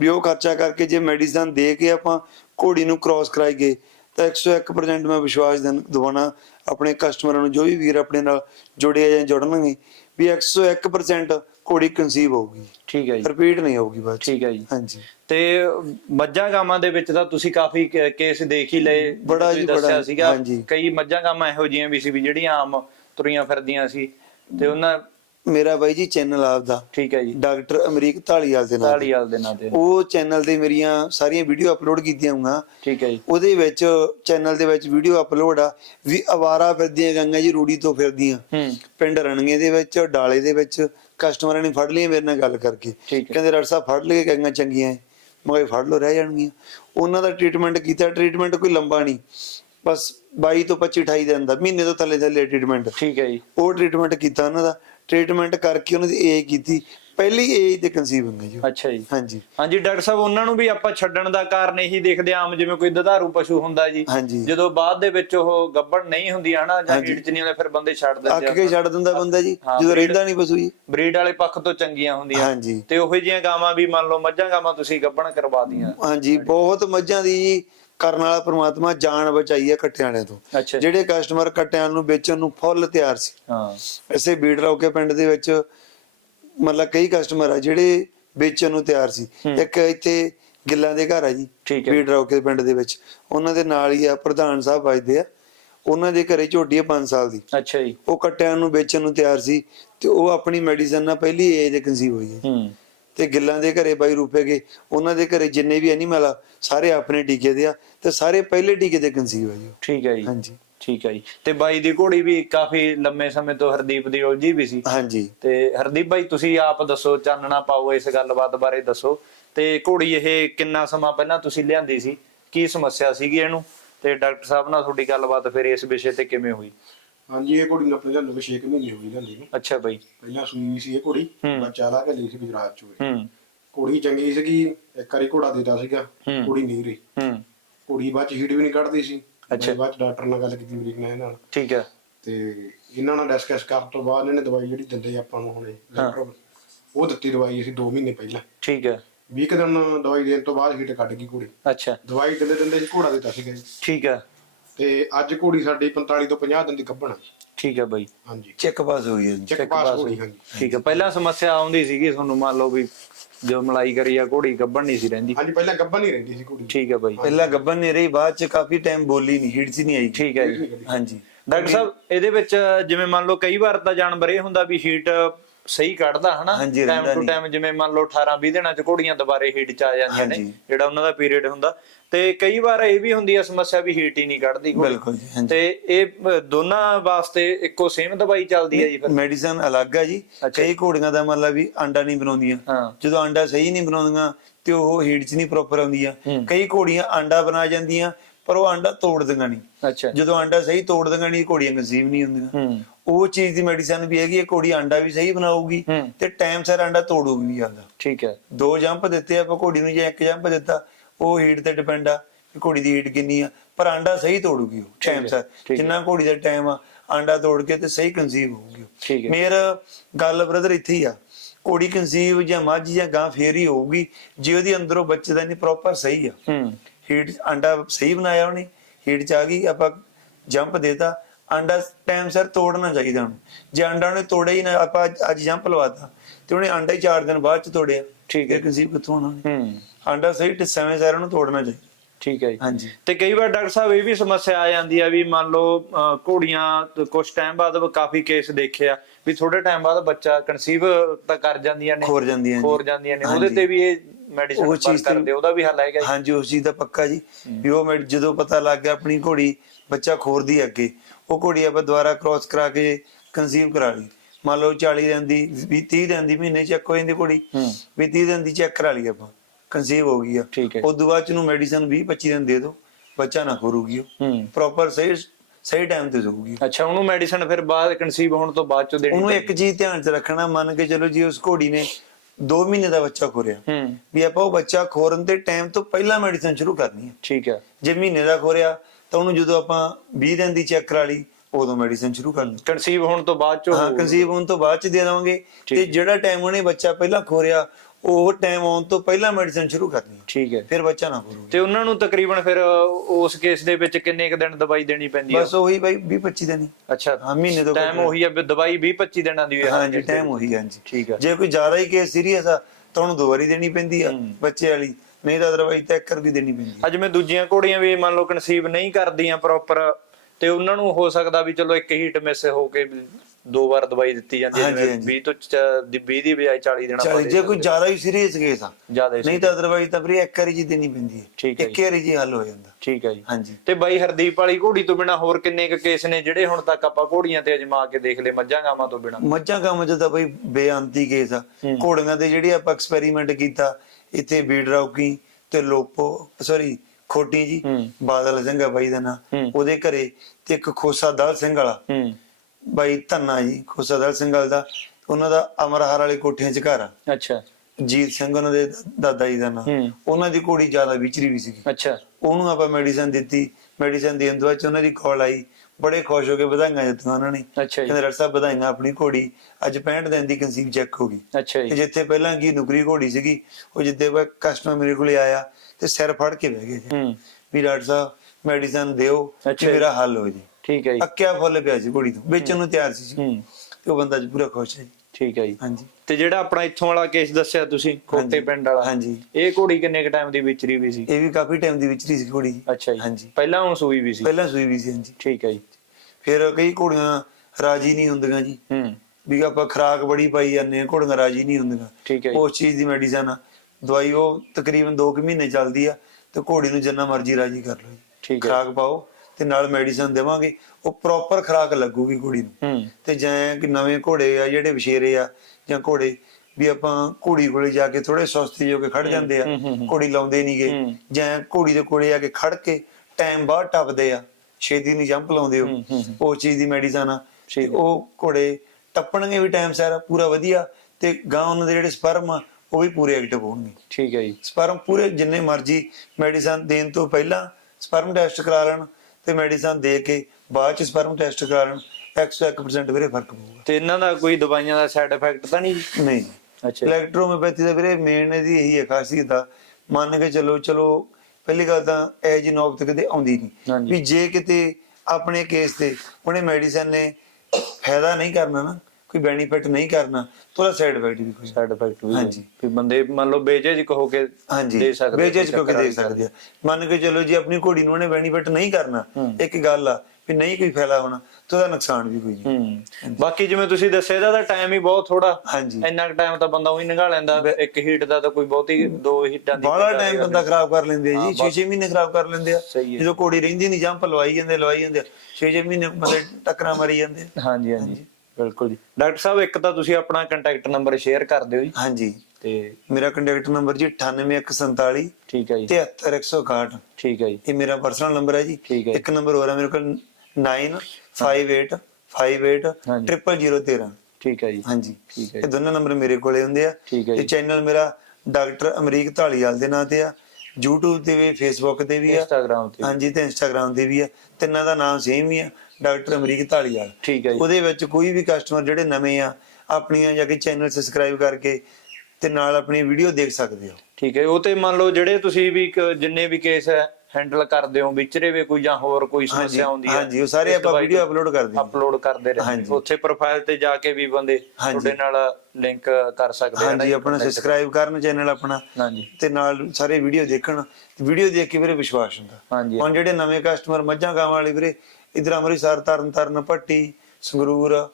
ਵੀ ਉਹ ਖਰਚਾ ਕਰਕੇ ਜੇ ਮੈਡੀਸਨ ਦੇ ਕੇ ਆਪਾਂ ਘੋੜੀ ਨੂੰ ਕ੍ਰਾਸ ਕਰਾਈਏ ਤਾਂ 101% ਮੈਂ ਵਿਸ਼ਵਾਸ ਦਿਵਾਉਣਾ ਆਪਣੇ ਕਸਟਮਰਾਂ ਨੂੰ ਜੋ ਵੀ ਵੀਰ ਆਪਣੇ ਨਾਲ ਜੁੜੇ ਜਾਂ ਜੁੜਨਗੇ ਵੀ 101% ਘੋੜੀ ਕਨਸੀਵ ਹੋਊਗੀ ਠੀਕ ਹੈ ਜੀ ਰਿਪੀਟ ਨਹੀਂ ਹੋਊਗੀ 'ਚ। ਠੀਕ ਹੈ ਜੀ ਹਾਂਜੀ ਤੇ ਮੱਝਾਂ ਗਾਵਾਂ ਦੇ ਵਿੱਚ ਤਾਂ ਤੁਸੀਂ ਕਾਫੀ ਕੇਸ ਦੇਖ ਹੀ ਲਏ ਬੜਾ ਜੀ, ਬੜਾ। ਸੀਗਾ। ਕਈ ਮੱਝਾਂ ਗਾਵਾਂ ਇਹੋ ਜਿਹੀਆਂ ਵੀ ਸੀ ਵੀ ਜਿਹੜੀਆਂ ਆਮ ਤੁਰੀਆਂ ਫਿਰਦੀਆਂ ਸੀ ਤੇ ਉਹਨਾਂ ਮੇਰਾ ਬਾਈ ਜੀ ਚੈਨਲ ਆਪਦਾ। ਠੀਕ ਹੈ ਜੀ। ਡਾਕਟਰ ਅਮਰੀਕ ਢਾਲੀਵਾਲ ਦੇ ਤਾਲੀ ਵਾਲ ਦੇ ਨਾਂ ਤੇ। ਉਹ ਚੈਨਲ ਤੇ ਮੇਰੀਆਂ ਸਾਰੀਆਂ ਵੀਡੀਓ ਅਪਲੋਡ ਕੀਤੀਆਂ ਹੋਈਆਂ। ਠੀਕ ਹੈ ਜੀ। ਉਹਦੇ ਵਿੱਚ ਚੈਨਲ ਦੇ ਵਿੱਚ ਵੀਡੀਓ ਅਪਲੋਡ ਆ ਵੀ ਅਵਾਰਾ ਫਿਰਦੀਆਂ ਗੰਗਾ ਜੀ ਰੂੜੀ ਤੋਂ ਫਿਰਦੀਆਂ। ਪਿੰਡ ਰਣਗੇ ਦੇ ਵਿੱਚ ਡਾਲੇ ਦੇ ਵਿੱਚ ਕਸਟਮਰਾਂ ਨੇ ਫੜ ਲਈਆਂ ਮੇਰੇ ਨਾਲ ਗੱਲ ਕਰਕੇ। ਕਹਿੰਦੇ ਡਾਕਟਰ ਸਾਹਿਬ ਫੜ ਲਏ ਗੰਗਾ ਚੰਗੀਆਂ ਐ। ਮੈਂ ਕਿਹਾ ਫੜ ਲਓ ਰਹਿ ਜਾਣਗੀਆਂ। ਉਹਨਾਂ ਦਾ ਟ੍ਰੀਟਮੈਂਟ ਕੀਤਾ। ਟ੍ਰੀਟਮੈਂਟ ਕੋਈ ਲੰਬਾ ਨਹੀਂ। ਬਸ 22 ਤੋਂ 25 28 ਦਿਨ ਦਾ ਮਹੀਨੇ ਤੋਂ ਥੱਲੇ ਥੱਲੇ ਟ੍ਰੀਟਮੈਂਟ ਠੀਕ ਹੈ ਜੀ। ਉਹ ਟ੍ਰੀਟਮੈਂਟ ਕੀਤਾ ਉਹਨਾਂ ਦਾ। ਟ੍ਰੀਟਮੈਂਟ ਕਰਕੇ ਉਹਨਾਂ ਦੀ ਏ ਕੀਤੀ। ਪਹਿਲੀ ਏਜ ਤੇ ਕਨਸੀਵ ਹੁੰਦੇ ਜੀ। ਅੱਛਾ ਜੀ। ਹਾਂਜੀ। ਹਾਂਜੀ ਡਾਕਟਰ ਸਾਹਿਬ ਉਹਨਾਂ ਨੂੰ ਵੀ ਆਪਾਂ ਛੱਡਣ ਦਾ ਕਾਰਨ ਇਹੀ ਦੇਖਦੇ ਹਾਂ, ਆਮ ਜਿਵੇਂ ਕੋਈ ਦੁਧਾਰੂ ਪਸ਼ੂ ਹੁੰਦਾ ਜੀ। ਜਦੋਂ ਬਾਅਦ ਦੇ ਵਿੱਚ ਉਹ ਗੱਭਣ ਨਹੀਂ ਹੁੰਦੀ ਹਨਾ ਜਾਂ। ਹੀਟ ਚ ਨਹੀਂ ਹੁੰਦੇ ਫਿਰ ਬੰਦੇ ਛੱਡ ਦਿੰਦੇ ਆ। ਛੱਡ ਦਿੰਦਾ ਬੰਦਾ ਜੀ ਹਾਂ, ਜਦੋਂ ਰਹਿੰਦਾ ਨਹੀਂ ਪਸ਼ੂ ਜੀ। ਬਰੀਡ ਵਾਲੇ ਪੱਖ ਤੋਂ ਚੰਗੀਆਂ ਹੁੰਦੀਆਂ। ਹਾਂਜੀ। ਤੇ ਉਹੋ ਜਿਹੀਆਂ ਗਾਵਾਂ ਵੀ ਮੰਨ ਲਓ ਮੱਝਾਂ ਗਾਵਾਂ ਤੁਸੀਂ ਗੱਭਣ ਕਰਵਾ ਦੀਆਂ। ਹਾਂਜੀ ਬਹੁਤ ਮੱਝਾਂ ਦੀ ਜੀ ਕਰਨ ਵਾਲਾ ਪ੍ਰਮਾਤਮਾ ਜਾਨ ਬਚਾਈ ਹੈ ਕੱਟਿਆਂ ਵਾਲਿਆਂ ਤੋਂ। ਅੱਛਾ। ਜੀ। ਜਿਹੜੇ ਕਸਟਮਰ ਕੱਟਿਆਂ ਨੂੰ ਵੇਚਣ ਨੂੰ ਫੁੱਲ ਤਿਆਰ ਸੀ। ਹਾਂ। ਐਸੇ ਬੀੜ ਰੌਕੇ ਪਿੰਡ ਦੇ ਵਿੱਚ ਮਤਲਬ ਕਈ ਕਸਟਮਰ ਆ ਜਿਹੜੇ ਵੇਚਣ ਨੂੰ ਤਿਆਰ ਸੀ। ਇੱਕ ਇੱਥੇ ਗਿੱਲਾਂ ਦੇ ਘਰ ਆ ਜੀ ਠੀਕ ਹੈ। ਬੀੜ ਰੌਕੇ ਪਿੰਡ ਦੇ ਵਿੱਚ। ਉਹਨਾਂ ਦੇ ਨਾਲ ਹੀ ਆ ਪ੍ਰਧਾਨ ਸਾਹਿਬ ਵੱਜਦੇ ਆ। ਉਹਨਾਂ ਦੇ ਘਰੇ ਝੋਟੀ ਆ 5 ਸਾਲ ਦੀ। ਅੱਛਾ ਜੀ। ਉਹ ਕੱਟਿਆਂ ਨੂੰ ਵੇਚਣ ਨੂੰ ਤਿਆਰ ਸੀ ਤੇ ਉਹ ਆਪਣੀ ਮੈਡੀਸਨ ਨਾਲ ਪਹਿਲੀ ਏਜ ਕਨਸੀਵ ਹੋਈ ਹੈ। ਹੂੰ। ਤੇ ਗਿੱਲਾਂ ਦੇ ਘਰੇ ਬਾਈ ਰੂਪੇ ਗਏ। ਉਹਨਾਂ ਦੇ ਘਰੇ ਜਿੰਨੇ ਵੀ ਐਨੀਮਲ ਆ ਸਾਰੇ ਆਪਣੇ ਟੀਕੇ ਦੇ ਆ ਤੇ ਸਾਰੇ ਪਹਿਲੇ ਟੀਕੇ ਦੇ ਕਨਸੀਵ ਆ ਜੀ ਠੀਕ ਹੈ ਜੀ। ਹਾਂਜੀ। ਠੀਕ ਹੈ ਜੀ। ਤੇ ਬਾਈ ਦੀ ਘੋੜੀ ਵੀ ਕਾਫੀ ਲੰਮੇ ਸਮੇਂ ਤੋਂ ਹਰਦੀਪ ਦੀ ਉਲਝੀ ਵੀ ਸੀ। ਹਾਂਜੀ। ਤੇ ਹਰਦੀਪ ਭਾਈ ਤੁਸੀਂ ਆਪ ਦੱਸੋ ਚਾਨਣਾ ਪਾਓ ਇਸ ਗੱਲਬਾਤ ਬਾਰੇ ਦੱਸੋ। ਤੇ ਘੋੜੀ ਇਹ ਕਿੰਨਾ ਸਮਾਂ ਪਹਿਲਾਂ ਤੁਸੀਂ ਲਿਆਂਦੀ ਸੀ? ਕੀ ਸਮੱਸਿਆ ਸੀਗੀ ਇਹਨੂੰ? ਤੇ ਡਾਕਟਰ ਸਾਹਿਬ ਨਾਲ ਤੁਹਾਡੀ ਗੱਲਬਾਤ ਫਿਰ ਇਸ ਵਿਸ਼ੇ ਤੇ ਕਿਵੇਂ ਹੋਈ? ਹਾਂਜੀ ਇਹ ਘੋੜੀ ਨੂੰ ਆਪਣੇ ਲਿਆਂਦੇ ਨੂੰ 6 ਮਹੀਨੇ ਹੋ ਗਏ ਲਿਆਂਦੀ ਨੂੰ। ਅੱਛਾ ਬਾਈ। ਪਹਿਲਾਂ ਸੂਈ ਸੀ ਇਹ ਘੋੜੀ ਹੂੰ। ਬੱਚਾ ਲਾ ਕੇ ਲਈ ਸੀ ਗੁਜਰਾਤ ਚੋਂ ਇਹ। ਹੂੰ। ਘੋੜੀ ਚੰਗੀ ਸੀਗੀ ਇੱਕ ਵਾਰੀ ਘੋੜਾ ਦੇਤਾ ਸੀਗਾ ਹੂੰ। ਘੋੜੀ ਨਹੀਂ ਰਹੀ। ਹੂੰ। ਘੋੜੀ ਬਾਅਦ ਚ ਹੀਟ ਵੀ ਨਹੀਂ ਕੱਢਦੀ ਸੀ। ਅੱਛਾ। ਬਾਅਦ ਚ ਡਾਕਟਰ ਨਾਲ ਗੱਲ ਕੀਤੀ ਬਰੀਕ ਨਾਲ। ਇਹਨਾਂ ਨਾਲ ਠੀਕ ਹੈ ਤੇ ਇਹਨਾਂ ਨਾਲ ਡਿਸਕਸ ਕਰਨ ਤੋਂ ਬਾਅਦ ਇਹਨੇ ਦਵਾਈ ਜਿਹੜੀ ਦਿੰਦੇ ਆਪਾਂ ਨੂੰ ਹੁਣੇ ਡਾਕਟਰ ਉਹ ਦਿੱਤੀ ਦਵਾਈ ਅਸੀਂ 2 ਮਹੀਨੇ ਪਹਿਲਾਂ। ਠੀਕ ਹੈ 20 ਕੁ ਦਿਨ ਦਵਾਈ ਦੇਣ ਤੋਂ ਬਾਅਦ ਹੀਟ ਕੱਢ ਗਈ ਘੋੜੀ। ਅੱਛਾ। ਦਵਾਈ ਦਿੰਦੇ ਦਿੰਦੇ ਜੀ ਘੋੜਾ ਦਿੱਤਾ ਸੀਗਾ ਜੀ। ਠੀਕ ਹੈ ਤੇ ਅੱਜ ਘੋੜੀ ਸਾਡੀ 45 ਤੋਂ 50 ਦਿਨ ਦੀ ਗੱਭਣ ਆ ਠੀਕ ਹੈ ਬਾਈ। ਹਾਂਜੀ। ਚੈੱਕ ਪਾਸ ਹੋਈ ਹੈ ਜੀ ਚੈੱਕ ਪਾਸ ਘੋੜੀ ਹੋਈ। ਹਾਂਜੀ। ਠੀਕ ਹੈ ਪਹਿਲਾਂ ਸਮੱਸਿਆ ਆਉਂਦੀ ਸੀਗੀ ਤੁਹਾਨੂੰ ਮੰਨ ਲਓ ਵੀ ਜੋ ਮਲਾਈ ਕਰੀ ਆ ਘੋੜੀ ਗੱਭਣ ਨਹੀਂ ਸੀ ਰਹਿੰਦੀ। ਹਾਂਜੀ ਪਹਿਲਾਂ ਗੱਭਣ ਨਹੀਂ ਰਹਿੰਦੀ ਸੀ ਘੋੜੀ ਠੀਕ ਹੈ ਬਾਈ। ਪਹਿਲਾਂ ਗੱਬਨ ਨਹੀਂ ਰਹੀ ਬਾਅਦ ਚ ਕਾਫੀ ਟਾਈਮ ਬੋਲੀ ਨਹੀਂ ਹਿੱਟ ਚ ਨਹੀਂ ਆਈ। ਠੀਕ ਹੈ ਜੀ। ਹਾਂਜੀ। ਡਾਕਟਰ ਸਾਹਿਬ ਇਹਦੇ ਵਿੱਚ ਜਿਵੇਂ ਮੰਨ ਲਓ ਕਈ ਵਾਰ ਤਾਂ ਜਾਨਵਰ ਇਹ ਹੁੰਦਾ ਵੀ ਹੀਟ ਸਹੀ ਕੱਢਦਾ ਹਨਾ? Time to. ਟਾਈਮ ਜਿਵੇਂ ਮੰਨ ਲਓ 18 20 ਦਿਨਾਂ ਚ ਘੋੜੀਆਂ ਦੁਬਾਰੇ ਹੀਟ ਚ ਆ ਜਾਂਦੀਆਂ ਨੇ। ਜਿਹੜਾ ਉਹਨਾਂ ਦਾ ਪੀਰੀਅਡ ਹੁੰਦਾ। ਤੇ ਕਈ ਵਾਰ ਇਹ ਵੀ ਹੁੰਦੀ ਆ ਸਮੱਸਿਆ ਵੀ ਹੀਟ ਹੀ ਨਹੀਂ ਕੱਢਦੀ। ਬਿਲਕੁਲ ਜੀ ਤੇ ਇਹ ਦੋਨਾਂ ਵਾਸਤੇ ਇੱਕੋ ਸੇਮ ਦਵਾਈ ਚੱਲਦੀ ਹੈ ਜੀ ਫਿਰ? ਮੈਡੀਸਨ ਅਲੱਗ ਆ ਜੀ। ਕਈ ਘੋੜੀਆਂ ਦਾ ਮਤਲਬ ਵੀ ਆਂਡਾ ਨਹੀਂ ਬਣਾਉਂਦੀਆਂ। ਹਾਂ। ਜਦੋਂ ਆਂਡਾ ਸਹੀ ਨਹੀਂ ਬਣਾਉਂਦੀਆਂ ਤੇ ਉਹ ਹੀਟ ਚ ਨਹੀਂ ਪ੍ਰੋਪਰ ਆਉਂਦੀਆਂ। ਕਈ ਘੋੜੀਆਂ ਆਂਡਾ ਬਣਾ ਜਾਂਦੀਆਂ ਪਰ ਉਹ ਆਂਡਾ ਤੋੜ ਦਿੰਗਾ ਨਹੀਂ। ਅੱਛਾ। ਜਦੋਂ ਆਂਡਾ ਸਹੀ ਤੋੜ ਦਿੰਗਾ ਨਹੀਂ ਘੋੜੀਆਂ ਕਨਸੀਵ ਨਹੀਂ ਹੁੰਦੀਆਂ। ਹੂੰ। ਉਹ ਚੀਜ਼ ਦੀ ਮੈਡੀਸਨ ਵੀ ਹੈਗੀ ਹੈ ਘੋੜੀ ਆਂਡਾ ਵੀ ਸਹੀ ਬਣਾਊਗੀ ਹੂੰ। ਤੇ ਟਾਈਮ ਸਿਰ ਆਂਡਾ ਤੋੜੂਗੀ ਵੀ ਆਂਦਾ ਠੀਕ ਹੈ। ਦੋ ਜੰਪ ਦਿੱਤੇ ਆਪਾਂ ਘੋੜੀ ਨੂੰ ਜਾਂ ਇੱਕ ਜੰਪ ਦਿੱਤਾ ਉਹ ਹੀਟ ਤੇ ਡਿਪੈਂਡ ਆ ਕਿ ਘੋੜੀ ਦੀ ਹੀਟ ਕਿੰਨੀ ਆ। ਪਰ ਆਂਡਾ ਸਹੀ ਤੋੜੂਗੀ ਉਹ ਟਾਈਮ ਸਿਰ। ਜਿੰਨਾ ਘੋੜੀ ਦਾ ਟਾਈਮ ਆ ਆਂਡਾ ਤੋੜ ਕੇ ਤੇ ਸਹੀ ਕਨਸੀਵ ਹੋਊਗੀ ਉਹ। ਠੀਕ ਹੈ। ਮੇਰਾ ਗੱਲ ਬ੍ਰਦਰ ਇੱਥੇ ਹੀ ਆ। ਘੋੜੀ ਕਨਸੀਵ ਜਾਂ ਮੱਝ ਜਾਂ ਗਾਂ ਫੇਰ ਹੀ ਹੋਊਗੀ ਜੇ ਉਹਦੀ ਅੰਦਰੋਂ ਬੱਚੇ ਦਾ ਨਹੀਂ ਪ੍ਰੋਪਰ ਸਹੀ ਆ। ਹੂੰ। ਹੀਟ ਆਂਡਾ ਸਹੀ ਬਣਾਇਆ ਉਹਨੇ ਹੀਟ ਚ ਆ ਗਈ ਆਪਾਂ ਜੰਪ ਦੇਤਾ ਆਂਡਾ ਟਾਈਮ ਸਿਰ ਤੋੜਨਾ ਚਾਹੀਦਾ ਉਹਨੂੰ। ਜੇ ਆਂਡਾ ਉਹਨੇ ਤੋੜਿਆ ਹੀ ਨਾ ਆਪਾਂ ਅੱਜ- ਜੰਪ ਲਵਾਤਾ। ਤੇ ਉਹਨੇ ਆਂਡਾ ਹੀ 4 ਦਿਨ ਬਾਅਦ ਚ ਤੋੜਿਆ। ਠੀਕ ਹੈ। ਕਨਸੀਵ ਕਿੱਥੋਂ ਹੋਣਾ? ਹੂੰ। ਆਂਡਾ ਸਹੀ ਸਮੇਂ ਸਿਰ ਉਹਨੂੰ ਤੋੜਨਾ ਚਾਹੀਦਾ। ਠੀਕ ਹੈ ਜੀ। ਹਾਂਜੀ। ਤੇ ਕਈ ਵਾਰ ਡਾਕਟਰ ਸਾਹਿਬ ਇਹ ਵੀ ਸਮੱਸਿਆ ਆ ਜਾਂਦੀ ਆ ਵੀ ਮੰਨ ਲਓ ਘੋੜੀਆਂ ਕੁਝ ਟਾਈਮ ਬਾਅਦ ਕਾਫੀ ਕੇਸ ਦੇਖਿਆ ਵੀ ਥੋੜੇ ਟਾਈਮ ਬਾਅਦ ਬੱਚਾ ਕਨਸੀਵ ਤਾਂ ਕਰ ਜਾਂਦੀਆਂ ਨੇ। ਖੋਰ ਜਾਂਦੀਆਂ ਜੀ। ਖੋਰ ਜਾਂਦੀਆਂ ਨੇ। ਉਹਦੇ। ਤੇ ਵੀ ਇਹ ਮੈਡੀਸਨ ਤੇ- ਕਰਦੇ ਉਹਦਾ ਵੀ ਹੱਲ ਹੈਗਾ ਜੀ। ਹਾਂਜੀ ਉਸ ਚੀਜ਼ ਦਾ ਪੱਕਾ ਜੀ। ਵੀ ਉਹ ਜਦੋਂ ਪਤਾ ਲੱਗ ਗਿਆ ਆਪਣੀ ਘੋੜੀ ਬੱਚਾ ਖੋਰਦੀ ਅੱਗੇ। ਉਹ ਘੋੜੀ ਆਪਾਂ ਦੁਬਾਰਾ ਕ੍ਰਾਸ ਕਰਾ ਕੇ ਕਨਸੀਵ ਕਰਾ ਲਈ। ਮੰਨ ਲਓ 40 ਦਿਨ ਦੀ 20 30 ਦਿਨ ਦੀ ਮਹੀਨੇ ਚੈੱਕ ਹੋ ਜਾਂਦੀ ਘੋੜੀ। ਵੀ 30 ਦਿਨ ਦੀ ਚੈੱਕ ਕਰਾ ਲਈ ਆਪਾਂ। ਕਨਸੀਵ ਹੋ ਗਈ ਆ। ਉਸ ਤੋਂ ਬਾਅਦ ਚ ਨੂੰ ਮੈਡੀਸਨ 20 25 ਦਿਨ ਦੇ ਦਿਓ ਬੱਚਾ ਨਾ ਖੋਰੂਗੀ ਉਹ। ਪ੍ਰੋਪਰ ਸਹੀ ਸਹੀ ਟਾਈਮ ਤੇ ਜਾਊਗੀ ਅੱਛਾ ਉਹਨੂੰ ਮੈਡੀਸਨ ਫਿਰ ਬਾਅਦ ਕਨਸੀਵ ਹੋਣ ਤੋਂ ਬਾਅਦ ਚ ਦੇਣੀ ਉਹਨੂੰ। ਇੱਕ ਚੀਜ਼ ਧਿਆਨ ਚ ਰੱਖਣਾ ਮੰਨ ਕੇ ਚਲੋ ਜੀ ਉਸ ਘੋੜੀ ਨੇ 2 ਮਹੀਨੇ ਦਾ ਬੱਚਾ ਖੋਰਿਆ। ਵੀ ਆਪਾਂ ਉਹ ਬੱਚਾ ਖੋਰਨ ਦੇ ਟਾਈਮ ਤੋਂ ਪਹਿਲਾਂ ਮੈਡੀਸਨ ਸ਼ੁਰੂ ਕਰਨੀ ਹੈ ਠੀਕ ਹੈ। ਜੇ ਮਹੀਨੇ ਦਾ ਖੋਰਿਆ ਤਾਂ ਉਹਨੂੰ ਜਦੋਂ ਆਪਾਂ 20 ਦਿਨ ਦੀ ਚੈੱਕ ਕਰਾ ਲਈ ਉਦੋਂ ਮੈਡੀਸਨ ਸ਼ੁਰੂ ਕਰ ਲਈ। ਕਨਸੀਵ ਹੋਣ ਤੋਂ ਬਾਅਦ ਚ ਹਾਂ ਕਨਸੀਵ ਹੋਣ ਤੋਂ ਬਾਅਦ ਚ ਦੇ ਦਵਾਂਗੇ। ਤੇ ਜਿਹੜਾ ਟਾਈਮ ਉਹਨੇ ਬੱਚਾ ਪਹਿਲਾਂ ਖੋਰਿਆ ਉਹ ਟਾਈਮ ਆਉਣ ਤੋਂ ਪਹਿਲਾਂ ਮੈਡੀਸਨ ਸ਼ੁਰੂ ਕਰਨੀ ਹੈ ਠੀਕ ਹੈ। ਫਿਰ ਬੱਚਾ ਨਾ ਖੋਰੂ। ਤੇ ਉਹਨਾਂ ਨੂੰ ਤਕਰੀਬਨ ਫਿਰ ਉਸ ਕੇਸ ਦੇ ਵਿੱਚ ਕਿੰਨੇ ਕੁ ਦਿਨ ਦਵਾਈ ਦੇਣੀ ਪੈਂਦੀ ਹੈ ਬਸ ਉਹੀ ਬਾਈ 20 25 ਦਿਨ ਹੀ। ਅੱਛਾ ਹਾਂ ਮਹੀਨੇ ਤੋਂ ਟਾਈਮ ਉਹੀ ਵੀ ਦਵਾਈ 20 25 ਦਿਨਾਂ ਦੀ ਹੈ ਹਾਂਜੀ ਟਾਈਮ ਉਹੀ ਹੈ, ਹਾਂਜੀ। ਠੀਕ ਹੈ ਜੇ ਕੋਈ ਜ਼ਿਆਦਾ ਹੀ ਕੇਸ ਸੀਰੀਅਸ ਆ ਤਾਂ ਉਹਨੂੰ ਦੋ ਵਾਰੀ ਦੇਣੀ ਪੈਂਦੀ ਆ ਬੱਚੇ ਵਾਲੀ। ਨਹੀਂ ਤਾਂ ਅਦਰਵਾਈਜ਼ ਤਾਂ ਇੱਕ ਵਾਰ ਵੀ ਦੇਣੀ ਪੈਂਦੀ। ਅੱਜ ਮੈਂ ਦੂਜੀਆਂ ਘੋੜੀਆਂ ਵੀ ਮੰਨ ਲਓ ਕਨਸੀਵ ਨਹੀਂ ਕਰਦੀਆਂ ਪ੍ਰੋਪਰ ਤੇ ਉਹਨਾਂ ਨੂੰ ਹੋ ਸਕਦਾ ਵੀ ਚਲੋ ਇੱਕ ਹੀਟ ਮਿਸ ਹੋ ਕੇ ਦੋ ਵਾਰ ਦਵਾਈ ਦਿੱਤੀ ਜਾਂਦੀ ਹੈ ਹਾਂਜੀ, ਜਿਵੇਂ ਹਾਂਜੀ। 20 ਤੋਂ 20 ਦੀ ਬਜਾਏ 40 ਦਿਨਾਂ ਚੱਲ ਜੇ ਕੋਈ ਜ਼ਿਆਦਾ ਹੀ ਸੀਰੀਅਸ ਕੇਸ ਆ ਜ਼ਿਆਦਾ ਨਹੀਂ ਤਾਂ ਅਦਰਵਾਈਜ਼ ਤਾਂ ਫਿਰ ਇੱਕ ਵਾਰੀ ਜੀ ਦੇਣੀ ਪੈਂਦੀ ਹੈ। ਠੀਕ ਹੈ ਇੱਕ ਵਾਰੀ ਜੀ ਹੱਲ ਹੋ ਜਾਂਦਾ। ਠੀਕ ਹੈ ਜੀ। ਹਾਂਜੀ। ਤੇ ਬਾਈ ਹਰਦੀਪ ਵਾਲੀ ਘੋੜੀ ਤੋਂ ਬਿਨਾ ਹੋਰ ਕਿੰਨੇ ਕੁ ਕੇਸ ਨੇ ਜਿਹੜੇ ਹੁਣ ਤੱਕ ਆਪਾਂ ਘੋੜੀਆਂ ਤੇ ਅਜਮਾ ਕੇ ਦੇਖ ਲਏ ਮੱਝਾਂ ਗਾਵਾਂ ਤੋਂ ਬਿਨਾ? ਮੱਝਾਂ ਕੰਮ ਚ ਤਾਂ ਬਈ ਬੇਅੰਤੀ ਕੇਸ ਆ। ਘੋੜੀਆਂ ਦੇ ਜਿਹੜੀ ਆਪਾਂ ਐਕਸਪੈਰੀਮੈਂਟ ਕੀਤਾ ਇੱਥੇ ਬੀਡ ਰੌਕੀ ਤੇ ਲੋਪੋ ਸੌਰੀ ਖੋਟੀ ਜੀ। ਬਾਦਲ ਸਿੰਘ ਬਾਈ ਦਾ ਨਾਂ। ਉਹਦੇ ਘਰੇ ਤੇ ਇੱਕ ਖੋਸਾ ਦਲ ਸਿੰਘ ਵਾਲਾ। ਬਾਈ ਧੰਨਾ ਜੀ ਖੋਸਾ ਦਲ ਸਿੰਘ ਵਾਲਾ ਦਾ। ਉਹਨਾਂ ਦਾ ਅਮਰਹਾਰ ਵਾਲੇ ਕੋਠਿਆਂ 'ਚ ਘਰ ਆ। ਅੱਛਾ। ਜੀਤ ਸਿੰਘ ਉਹਨਾਂ ਦੇ ਦਾਦਾ ਜੀ ਦਾ ਨਾਮ ਹੂੰ। ਉਹਨਾਂ ਦੀ ਘੋੜੀ ਜ਼ਿਆਦਾ ਵਿਚਰੀ ਵੀ ਸੀਗੀ। ਅੱਛਾ। ਉਹਨੂੰ ਆਪਾਂ ਮੈਡੀਸਨ ਦਿੱਤੀ। ਮੈਡੀਸਨ ਦੇਣ ਤੋਂ ਬਾਅਦ 'ਚ ਉਹਨਾਂ ਦੀ ਕਾਲ ਆਈ। ਬੜੇ ਖੁਸ਼ ਹੋ ਕੇ ਵਧਾਈਆਂ ਦਿੱਤੀਆਂ ਉਹਨਾਂ ਨੇ। ਅੱਛਾ ਜੀ। ਕਹਿੰਦੇ ਡਾਕਟਰ ਸਾਹਿਬ ਵਧਾਈਆਂ ਆਪਣੀ ਘੋੜੀ। ਅੱਜ 65 ਦਿਨ ਦੀ ਕਨਸੀਵ ਚੈੱਕ ਹੋ ਗਈ। ਅੱਛਾ ਜੀ। ਜਿੱਥੇ ਪਹਿਲਾਂ ਕੀ ਨੁਕਰੀ ਘੋੜੀ ਸੀਗੀ ਉਹ ਜਿੱਦੇ ਵਾ ਕਸਟਮਰ ਮੇਰੇ ਕੋਲੇ ਆਇਆ ਤੇ ਸਿਰ ਫੜ ਕੇ ਬਹਿ ਗਏ ਜੀ। ਵੀ ਡਾਕਟਰ ਸਾਹਿਬ ਮੈਡੀਸਨ ਦਿਓ ਕਿ। ਮੇਰਾ ਹੱਲ ਹੋ ਜੇ। ਠੀਕ ਹੈ ਜੀ। ਅੱਕਿਆ ਫੁੱਲ ਪਿਆ ਸੀ ਘੋੜੀ ਤੋਂ। ਵੇਚਣ ਨੂੰ ਤਿਆਰ ਸੀ ਜੀ। ਤੇ ਉਹ ਬੰਦਾ ਜੀ ਪੂਰਾ ਖੁਸ਼ ਹੈ ਠੀਕ ਹੈ ਜੀ। ਹਾਂਜੀ। ਤੇ ਜਿਹੜਾ ਆਪਣਾ ਇੱਥੋਂ ਵਾਲਾ ਕੇਸ ਦੱਸਿਆ ਤੁਸੀਂ ਹਾਂਜੀ। ਪਿੰਡ ਵਾਲਾ ਹਾਂਜੀ। ਇਹ ਘੋੜੀ ਕਿੰਨੇ ਕ ਟਾਈਮ ਦੀ ਵਿਚਰੀ ਵੀ ਸੀ? ਇਹ ਵੀ ਕਾਫੀ ਟਾਈਮ ਦੀ ਵਿਚਰੀ ਸੀ ਘੋੜੀ ਅੱਛਾ ਜੀ। ਹਾਂਜੀ। ਪਹਿਲਾਂ ਹੁਣ ਸੂਈ ਵੀ ਸੀ? ਪਹਿਲਾਂ ਸੂਈ ਵੀ ਸੀ ਹਾਂਜੀ। ਠੀਕ ਹੈ ਜੀ। ਫਿਰ ਕਈ ਘੋੜੀਆਂ ਰਾਜੀ ਨਹੀਂ ਹੁੰਦੀਆਂ ਜੀ। ਹੂੰ। ਵੀ ਆਪਾਂ ਖਰਾਕ ਬੜੀ ਪਾਈ ਜਾਂਦੇ ਆ ਘੋੜੀਆਂ ਰਾਜੀ ਨਹੀਂ ਹੁੰਦੀਆਂ। ਠੀਕ ਹੈ ਉਸ ਚੀਜ਼ ਦੀ ਮੈਡੀਸਨ ਆ। ਦਵਾਈ ਉਹ ਤਕਰੀਬਨ 2 ਕੁ ਮਹੀਨੇ ਚੱਲਦੀ ਆ ਤੇ ਘੋੜੀ ਨੂੰ ਜਿੰਨਾ ਮਰਜ਼ੀ ਰਾਜੀ ਕਰ ਲਓ ਜੀ। ਠੀਕ ਹੈ। ਖਰਾਕ ਪਾਓ ਤੇ ਨਾਲ ਮੈਡੀਸਨ ਦੇਵਾਂਗੇ। ਉਹ ਪ੍ਰੋਪਰ ਖਰਾਕ ਲੱਗੂਗੀ ਘੋੜੀ ਨੂੰ। ਤੇ ਜਾਂ ਕਿ ਨਵੇਂ ਘੋੜੇ ਆ ਜਿਹੜੇ ਵਿਸ਼ੇਰੇ ਆ ਜਾਂ ਘੋੜੇ ਵੀ ਆਪਾਂ ਘੋੜੀ ਕੋਲੇ ਜਾ ਕੇ ਥੋੜੇ ਸੁਸਤੀ ਹੋ ਕੇ ਖੜ ਜਾਂਦੇ ਆ। ਘੋੜੀ ਲਾਉਂਦੇ ਨਹੀਂਗੇ। ਜਾਂ ਘੋੜੀ ਦੇ ਕੋਲੇ ਆ ਕੇ ਖੜ ਕੇ ਟਾਈਮ ਬਾਅਦ ਟੱਪਦੇ ਆ। ਛੇਤੀ ਨਹੀਂ ਜੰਪ ਲਾਉਂਦੇ ਉਹ। ਉਸ ਚੀਜ਼ ਦੀ ਮੈਡੀਸਨ ਆ। ਉਹ ਘੋੜੇ ਟੱਪਣਗੇ ਵੀ ਟਾਈਮ ਸਿਰ ਪੂਰਾ ਵਧੀਆ। ਤੇ ਗਾਂ ਉਹਨਾਂ ਦੇ ਜਿਹੜੇ ਸਪਰਮ ਆ ਉਹ ਵੀ ਪੂਰੇ ਐਕਟਿਵ ਹੋਣਗੇ। ਠੀਕ ਹੈ ਜੀ। ਸਪਰਮ ਪੂਰੇ ਜਿੰਨੇ ਮਰਜ਼ੀ ਮੈਡੀਸਨ ਦੇਣ ਤੋਂ ਪਹਿਲਾਂ ਸਪਰਮ ਟੈਸਟ ਕਰਾ ਲੈਣ ਤੇ ਮੈਡੀਸਨ ਦੇ ਕੇ ਬਾਅਦ ਚ ਸਪਰਮ ਟੈਸਟ ਕਰਾ ਲੈਣ 101% ਵੀਰੇ ਫ਼ਰਕ ਪਊਗਾ ਤੇ ਇਹਨਾਂ ਦਾ ਕੋਈ ਦਵਾਈਆਂ ਦਾ ਸਾਈਡ ਇਫੈਕਟ ਤਾਂ ਨਹੀਂ? ਨਹੀਂ ਅੱਛਾ ਜੀ। ਇਲੈਕਟ੍ਰੋਮੈਪੈਥੀ ਦਾ ਵੀਰੇ ਮੇਨ ਇਹਦੀ ਇਹੀ ਹੈ ਖਾਸੀਅਤ ਆ ਮੰਨ ਕੇ ਚਲੋ ਚਲੋ ਪਹਿਲੀ ਗੱਲ ਤਾਂ ਇਹ ਜੀ ਨੌਬਤ ਕਦੇ ਆਉਂਦੀ ਨਹੀਂ। ਵੀ ਜੇ ਕਿਤੇ ਆਪਣੇ ਕੇਸ ਤੇ ਉਹਨੇ ਮੈਡੀਸਨ ਨੇ ਫਾਇਦਾ ਨਹੀਂ ਕਰਨਾ ਨਾ ਕੋਈ ਬੈਨੀਫਿਟ ਨਹੀਂ ਕਰਨਾ ਤਾਂ ਸਾਈਡ ਇਫੈਕਟ ਵੀ ਕੋਈ ਸਾਈਡ ਇਫੈਕਟ ਵੀ ਹਾਂਜੀ। ਵੀ ਬੰਦੇ ਮੰਨ ਲਓ ਬੇਝਿਜਕ ਹੋ ਕੇ ਹਾਂਜੀ ਦੇ ਸਕਦੇ ਕੋਈ ਕਿਉਂਕਿ ਚੱਕਰ ਦੇ ਸਕਦੇ ਆ ਮੰਨ ਕੇ ਚਲੋ ਜੀ ਆਪਣੀ ਘੋੜੀ ਨੂੰ ਉਹਨੇ ਬੈਨੀਫਿਟ ਨਹੀਂ ਕਰਨਾ। ਇੱਕ ਗੱਲ ਆ ਵੀ ਨਹੀਂ ਕੋਈ ਫਾਇਦਾ ਹੋਣਾ ਤਾਂ ਉਹਦਾ ਨੁਕਸਾਨ ਵੀ ਕੋਈ ਨਹੀਂ। ਹੂੰ ਬਾਕੀ ਜਿਵੇਂ ਤੁਸੀਂ ਦੱਸਿਆ ਇਹਦਾ ਤਾਂ ਟਾਈਮ ਹੀ ਬਹੁਤ ਥੋੜਾ ਹਾਂਜੀ। ਇੰਨਾ ਟਾਈਮ ਤਾਂ ਬੰਦਾ ਉਹੀ ਨਿਗਾਹ ਲੈਂਦਾ ਇੱਕ ਹੀਟ ਦਾ ਤਾਂ ਕੋਈ ਬਹੁਤੀ ਦੋ ਹੀਟਾਂ ਦੀ ਬਾਹਲਾ ਟਾਈਮ ਬੰਦਾ ਖਰਾਬ ਕਰ ਲੈਂਦੇ ਜੀ 6-6 ਮਹੀਨੇ ਖਰਾਬ ਕਰ ਲੈਂਦੇ ਆ। ਜਦੋਂ ਘੋੜੀ ਰਹਿੰਦੀ ਨਹੀਂ ਜੰਪ ਲਵਾਈ ਜਾਂਦੇ ਲਵਾਈ ਜਾਂਦੇ 6-6 ਮਹੀਨੇ ਬੰਦੇ ਟੱਕਰਾਂ ਮਾਰੀ ਜਾਂਦੇ। ਹਾਂਜੀ ਹਾਂਜੀ। ਬਿਲਕੁਲ ਜੀ। ਡਾਕਟਰ ਸਾਹਿਬ ਇੱਕ ਤਾਂ ਤੁਸੀਂ ਆਪਣਾ ਕੰਟੈਕਟ ਨੰਬਰ ਸ਼ੇਅਰ ਕਰ ਦਿਓ ਜੀ। ਹਾਂਜੀ। ਤੇ ਮੇਰਾ ਕੰਟੈਕਟ ਨੰਬਰ ਜੀ 98147 ਠੀਕ ਹੈ ਜੀ। 73161 ਠੀਕ ਹੈ ਜੀ। ਇਹ ਮੇਰਾ ਪਰਸਨਲ ਨੰਬਰ ਹੈ ਜੀ। ਇੱਕ ਨੰਬਰ ਹੋਰ ਹੈ ਮੇਰੇ ਕੋਲ 958 58 ਹਾਂਜੀ। 0013 ਠੀਕ ਹੈ ਜੀ ਹਾਂਜੀ ਠੀਕ ਹੈ ਇਹ ਦੋਨੋਂ ਨੰਬਰ ਮੇਰੇ ਕੋਲੇ ਹੁੰਦੇ ਆ ਤੇ ਚੈਨਲ ਮੇਰਾ ਡਾਕਟਰ ਅਮਰੀਕ ਢਾਲੀਵਾਲ ਦੇ ਨਾਂ ਤੇ ਆ YouTube ਤੇ ਵੀ Facebook ਤੇ ਵੀ ਆ ਇੰਸਟਾਗ੍ਰam ਤੇ ਹਾਂਜੀ ਤੇ Instagram ਤੇ ਵੀ ਆ ਤਿੰਨਾਂ ਦਾ ਨਾਮ ਸੇਮ ਹੀ ਆ ਡਾਕਟਰ ਅਮਰੀਕ ਢਾਲੀਵਾਲ ਠੀਕ ਹੈ ਜੀ ਉਹਦੇ ਵਿੱਚ ਕੋਈ ਵੀ ਕਸਟਮਰ ਜਿਹੜੇ ਨਵੇਂ ਆ ਆਪਣੀਆਂ ਜਾ ਕੇ ਚੈਨਲ ਸਬਸਕ੍ਰਾਈਬ ਕਰਕੇ ਤੇ ਨਾਲ ਆਪਣੀ ਵੀਡੀਓ ਦੇਖ ਸਕਦੇ ਹੋ ਠੀਕ ਹੈ ਉਹ ਤੇ ਮੰਨ ਲਓ ਜਿਹੜੇ ਤੁਸੀਂ ਵੀ ਕ- ਜਿੰਨੇ ਵੀ ਕੇਸ ਹੈ ਹੈਂਡਲ ਕਰਦੇ ਹੋ ਵਿਚਰੇ ਵੀ ਕੋਈ ਜਾਂ ਹੋਰ ਕੋਈ ਸਮੱਸਿਆ ਆਉਂਦੀ ਹੈ ਹਾਂਜੀ ਉਹ ਸਾਰੇ ਆਪਾਂ ਵੀਡੀਓ ਅਪਲੋਡ ਕਰਦੇ ਹਾਂ। ਅਪਲੋਡ ਕਰਦੇ ਰਹੇ। ਹਾਂਜੀ। ਉੱਥੇ ਪ੍ਰੋਫਾਈਲ ਤੇ ਜਾ ਕੇ ਵੀ ਬੰਦੇ। ਤੁਹਾਡੇ ਨਾਲ ਲਿੰਕ ਕਰ ਸਕਦੇ ਆ ਨਾ ਹਾਂਜੀ ਆਪਣਾ ਸਬਸਕ੍ਰਾਈਬ ਕਰਨ ਚੈਨਲ ਆਪਣਾ। ਹਾਂਜੀ। ਤੇ ਨਾਲ ਸਾਰੇ ਵੀਡੀਓ ਦੇਖਣ। ਵੀਡੀਓ ਦੇਖ ਕੇ ਵੀਰੇ ਵਿਸ਼ਵਾਸ ਹੁੰਦਾ। ਹਾਂਜੀ। ਹੁਣ ਜਿਹੜੇ ਨਵੇਂ ਕਸਟਮਰ ਮੱਝਾਂ ਗਾਵਾਂ ਵਾਲੇ ਵੀਰੇ ਇਧਰ ਅੰਮ੍ਰਿਤਸਰ ਤਰਨ ਤਾਰਨ ਪੱਟੀ ਸੰਗਰੂਰ